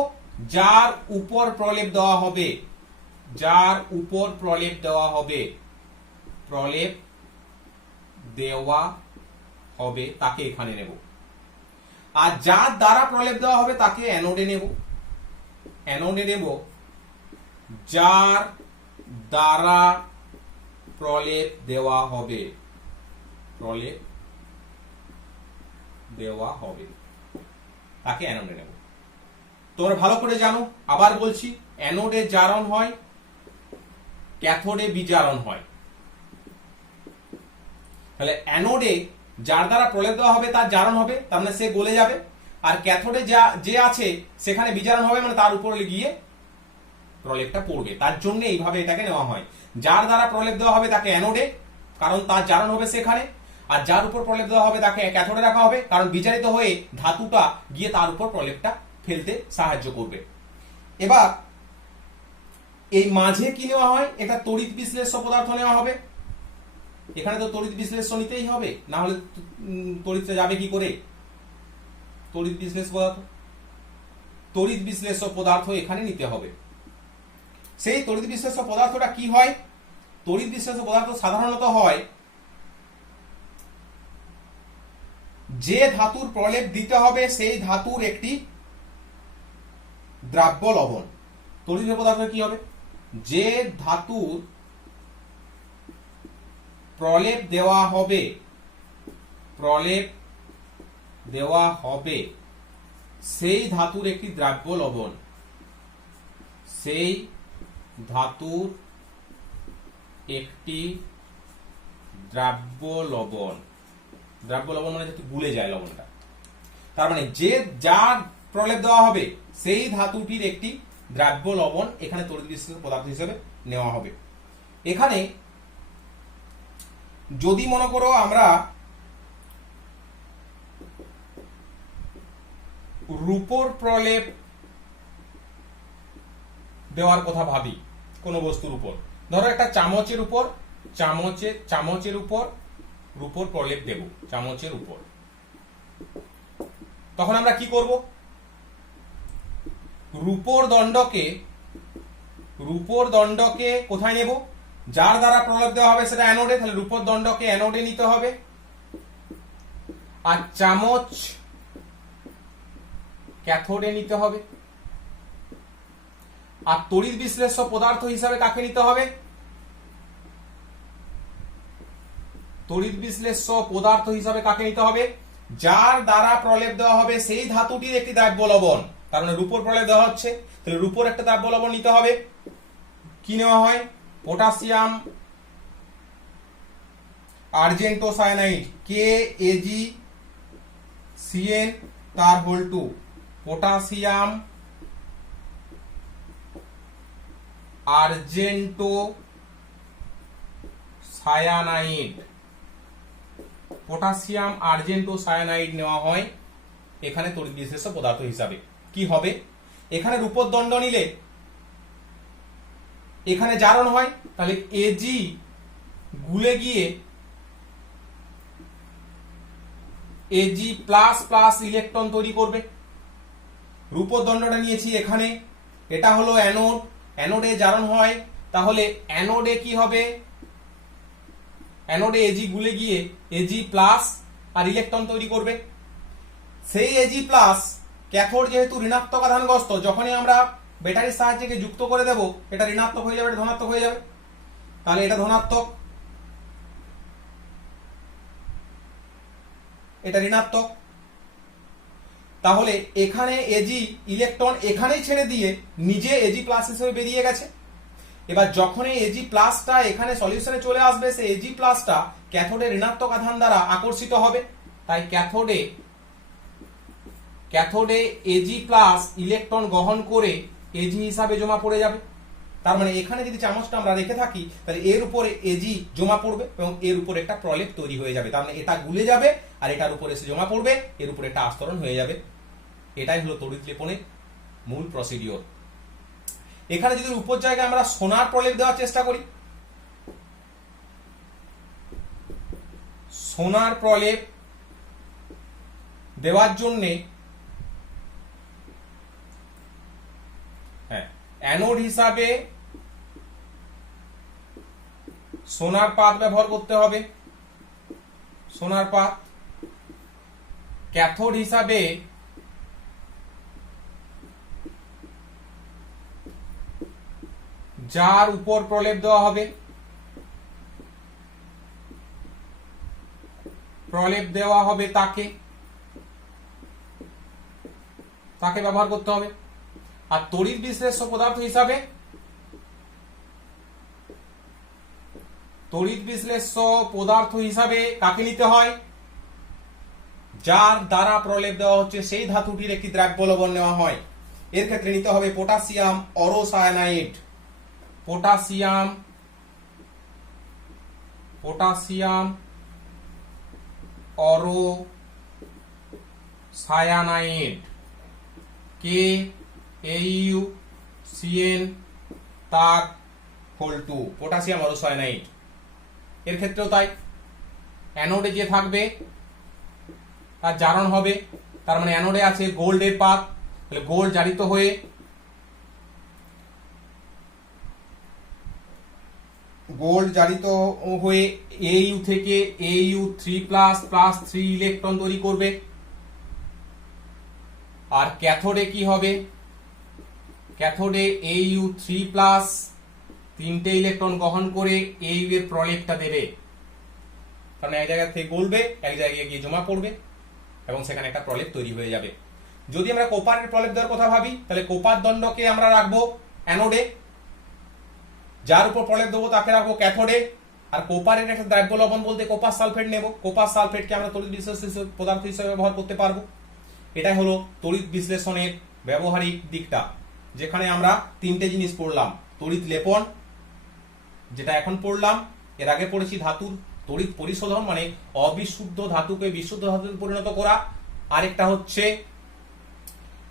যার উপর প্রলেপ দেওয়া হবে, যার উপর প্রলেপ দেওয়া হবে, প্রলেপ দেওয়া হবে তাকে এখানে নেব। আর যার দ্বারা প্রলেপ দেওয়া হবে তাকে অ্যানোডে নেব। অ্যানোডে নেব যার দ্বারা প্রলেপ দেওয়া হবে, প্রলেপ দেওয়া হবে তাকে অ্যানোডে নেব। তোমরা ভালো করে জানো, আবার বলছি, অ্যানোডে জারণ হয়, ক্যাথোডে বিজারণ হয়। তাহলে অ্যানোডে যার দ্বারা প্রলেপ দেওয়া হবে তার জারণ হবে, তার মানে সে গলে যাবে। আর ক্যাথোডে যে আছে সেখানে বিজারণ হবে, মানে তার উপরে গিয়ে প্রলেপটা পড়বে। তার জন্য এইভাবে এটাকে নেওয়া হয়। যার দ্বারা প্রলেপ দেওয়া হবে তাকে অ্যানোডে, কারণ তার জারণ হবে সেখানে। আর যার উপর প্রলেপ দেওয়া হবে তাকে ক্যাথোডে রাখা হবে, কারণ বিজারিত হয়ে ধাতুটা গিয়ে তার উপর প্রলেপটা ফেলতে সাহায্য করবে। এবার এই মাঝে কি নেওয়া হয়, এটা তড়িৎ বিশ্লেষ্য পদার্থ নেওয়া হবে। এখানে তো তড়িৎ বিশ্লেষ্য নিতেই হবে, না হলে তড়িৎটা যাবে কি করে? তড়িৎ বিশ্লেষ্য পদার্থ, তড়িৎ বিশ্লেষ্য পদার্থ এখানে নিতে হবে। সেই তড়িৎ বিশ্লেষ্য পদার্থটা কি হয়? তড়িৎ বিশ্লেষ্য পদার্থ সাধারণত হয় যে ধাতুর প্রলেপ দিতে হবে সেই ধাতুর একটি দ্রাব্য লবণ। তড়িৎ পদার্থ কি হবে? যে ধাতুর প্রলেপ দেওয়া হবে, প্রলেপ দেওয়া হবে সেই ধাতুর একটি দ্রাব্য লবণ, সেই ধাতুর একটি দ্রাব্য লবণ। দ্রাব্য লবণ মানে যেহেতু গুলে যায় লবণটা, তার মানে যে যার প্রলেপ দেওয়া হবে সেই ধাতুটির একটি দ্রাব্য লবণ এখানে তড়িৎ বিশ্লেষ্য পদার্থ হিসেবে নেওয়া হবে। এখানে যদি মনে করো আমরা রূপোর প্রলেপ দেওয়ার কথা ভাবি কোন বস্তুর উপর, ধরো একটা চামচের উপর, চামচের উপর রূপোর প্রলেপ দেব, চামচের উপর, তখন আমরা কি করব? রূপোর দণ্ডকে কোথায় নেব? যার দ্বারা প্রলেপ দেওয়া হবে সেটা অ্যানোডে, তাহলে রূপোর দণ্ডকে অ্যানোডে নিতে হবে। আর চামচ ক্যাথোডে নিতে হবে। আর তড়িৎ বিশ্লেষ্য পদার্থ হিসাবে কাকে নিতে হবে? তড়িৎ বিশ্লেষ্য পদার্থ হিসাবে কাকে নিতে হবে? যার দ্বারা প্রলেপ দেওয়া হবে সেই ধাতুটির একটি দ্রাব্য লবণ। তার মানে রূপোর প্রলেপ দেওয়া হচ্ছে, তাহলে রূপোর একটা দ্রাব্য লবণ নিতে হবে। কি নেওয়া হয়? পটাশিয়াম আর্জেন্টো সায়ানাইড, KAgCN তার হোল 2, potassium argento cyanide, potassium argento cyanide নেওয়া হয় এখানে তড়িৎ বিশ্লেষ্য পদার্থ হিসাবে। কি হবে? এখানে রূপোর দণ্ড নিলে এখানে জারণ হয়, তাহলে Ag গুলে গিয়ে Ag প্লাস প্লাস ইলেকট্রন তৈরি করবে। রূপোর দণ্ডটা নিয়েছি এখানে, এটা হলো অ্যানোড, অ্যানোডে জারণ হয়, তাহলে অ্যানোডে কি হবে? অ্যানোডে Ag গুলে গিয়ে Ag প্লাস আর ইলেকট্রন তৈরি করবে। সেই Ag প্লাস ক্যাথোড যেহেতু ঋণাত্মক আধানগ্রস্ত, যখনই আমরা ব্যাটারির সাহায্যে যুক্ত করে দেব এটা ঋণাত্মক হয়ে যাবে, এটা ধনাত্মক হয়ে যাবে, তাহলে এটা ধনাত্মক, এটা ঋণাত্মক। তাহলে এখানে Ag ইলেকট্রন এখানেই ছেড়ে দিয়ে নিজে Ag প্লাস হিসেবে বেরিয়ে গেছে। এবার যখন এই Ag প্লাসটা এখানে সলিউশনে চলে আসবে, সেই Ag প্লাসটা ক্যাথোডের ঋণাত্মক আধান দ্বারা আকর্ষিত হবে, তাই ক্যাথোডে Ag প্লাস ইলেকট্রন গ্রহণ করে Ag হিসাবে জমা পড়ে যাবে। তার মানে এখানে যদি চামচটা আমরা রেখে থাকি তাহলে এর উপরে Ag জমা পড়বে এবং এর উপরে একটা প্রলেপ তৈরি হয়ে যাবে। তার মানে এটা গুলে যাবে আর এটার উপরে এসে জমা পড়বে, এর উপরে একটা আস্তরণ হয়ে যাবে। এটাই হলো তড়িৎ লেপনের মূল প্রসিডিওর। এখানে যদি উপর জায়গায় আমরা সোনার প্রলেপ দেওয়ার চেষ্টা করি, সোনার প্রলেপ দেওয়ার জন্য অ্যানোড হিসাবে সোনার পাত ব্যবহার করতে হবে, সোনার পাত। ক্যাথোড হিসাবে যার উপর প্রলেপ দেওয়া হবে, প্রলেপ দেওয়া হবে তাকে ব্যবহার করতে হবে। আর তড়িৎ বিশ্লেষ্য পদার্থ হিসাবে, তড়িৎ বিশ্লেষ্য পদার্থ হিসাবে কাকে নিতে হয়? যার দ্বারা প্রলেপ দেওয়া হচ্ছে সেই ধাতুটির একটি দ্রাব্য লবণ নেওয়া হয়। এর ক্ষেত্রে নিতে হবে পটাশিয়াম অরোসায়ানাইড, পটাশিয়াম অরোসায়ানাইড, KAuCN তার হোল 2, পটাশিয়াম অরোসায়ানাইড। এর ক্ষেত্রেও তাই, অ্যানোডে যে থাকবে তার জারণ হবে, তার মানে অ্যানোডে আছে গোল্ডের পাত, তাহলে গোল্ড জারিত হয়ে Au থেকে Au3++3 ইলেকট্রন তৈরি করবে। আর ক্যাথোডে কি হবে? ক্যাথোডে Au3+ 3টে ইলেকট্রন গ্রহণ করে Au এর প্রলেপটা দেবে, কারণ এক জায়গা থেকে গলবে, এক জায়গায় গিয়ে জমা পড়বে এবং সেখানে একটা প্রলেপ তৈরি হয়ে যাবে। যদি আমরা কোপারের প্রলেপ দেওয়ার কথা ভাবি, তাহলে কোপার দণ্ডকে আমরা রাখবো অ্যানোডে, যার উপর প্রলেপ দেবো তাকে রাখবো ক্যাথোডে। আর কোপারের একটা দ্রাব্য লবণ বলতে কোপার সালফেট নেব, কোপার সালফেটকে আমরা তড়িৎ বিশ্লেষ্য পদার্থ হিসেবে ব্যবহার করতে পারবো। এটাই হলো তড়িৎ বিশ্লেষণের ব্যবহারিক দিকটা, যেখানে আমরা তিনটে জিনিস পড়লাম। তড়িৎ লেপন, যেটা এখন পড়লাম, এর আগে পড়েছি ধাতুর তড়িৎ পরিশোধন, মানে অবিশুদ্ধ ধাতুকে বিশুদ্ধ ধাতুতে পরিণত করা। আরেকটা হচ্ছে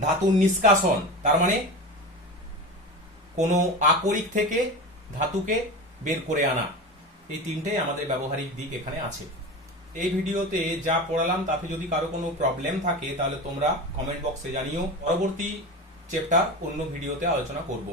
ধাতুর নিষ্কাশন, তার মানে কোনো আকরিক থেকে ধাতুকে বের করে আনা। এই তিনটেই আমাদের ব্যবহারিক দিক এখানে আছে। এই ভিডিওতে যা পড়ালাম তাতে যদি কারো কোনো প্রবলেম থাকে তাহলে তোমরা কমেন্ট বক্সে জানিও। পরবর্তী চ্যাপ্টার অন্য ভিডিওতে আলোচনা করব।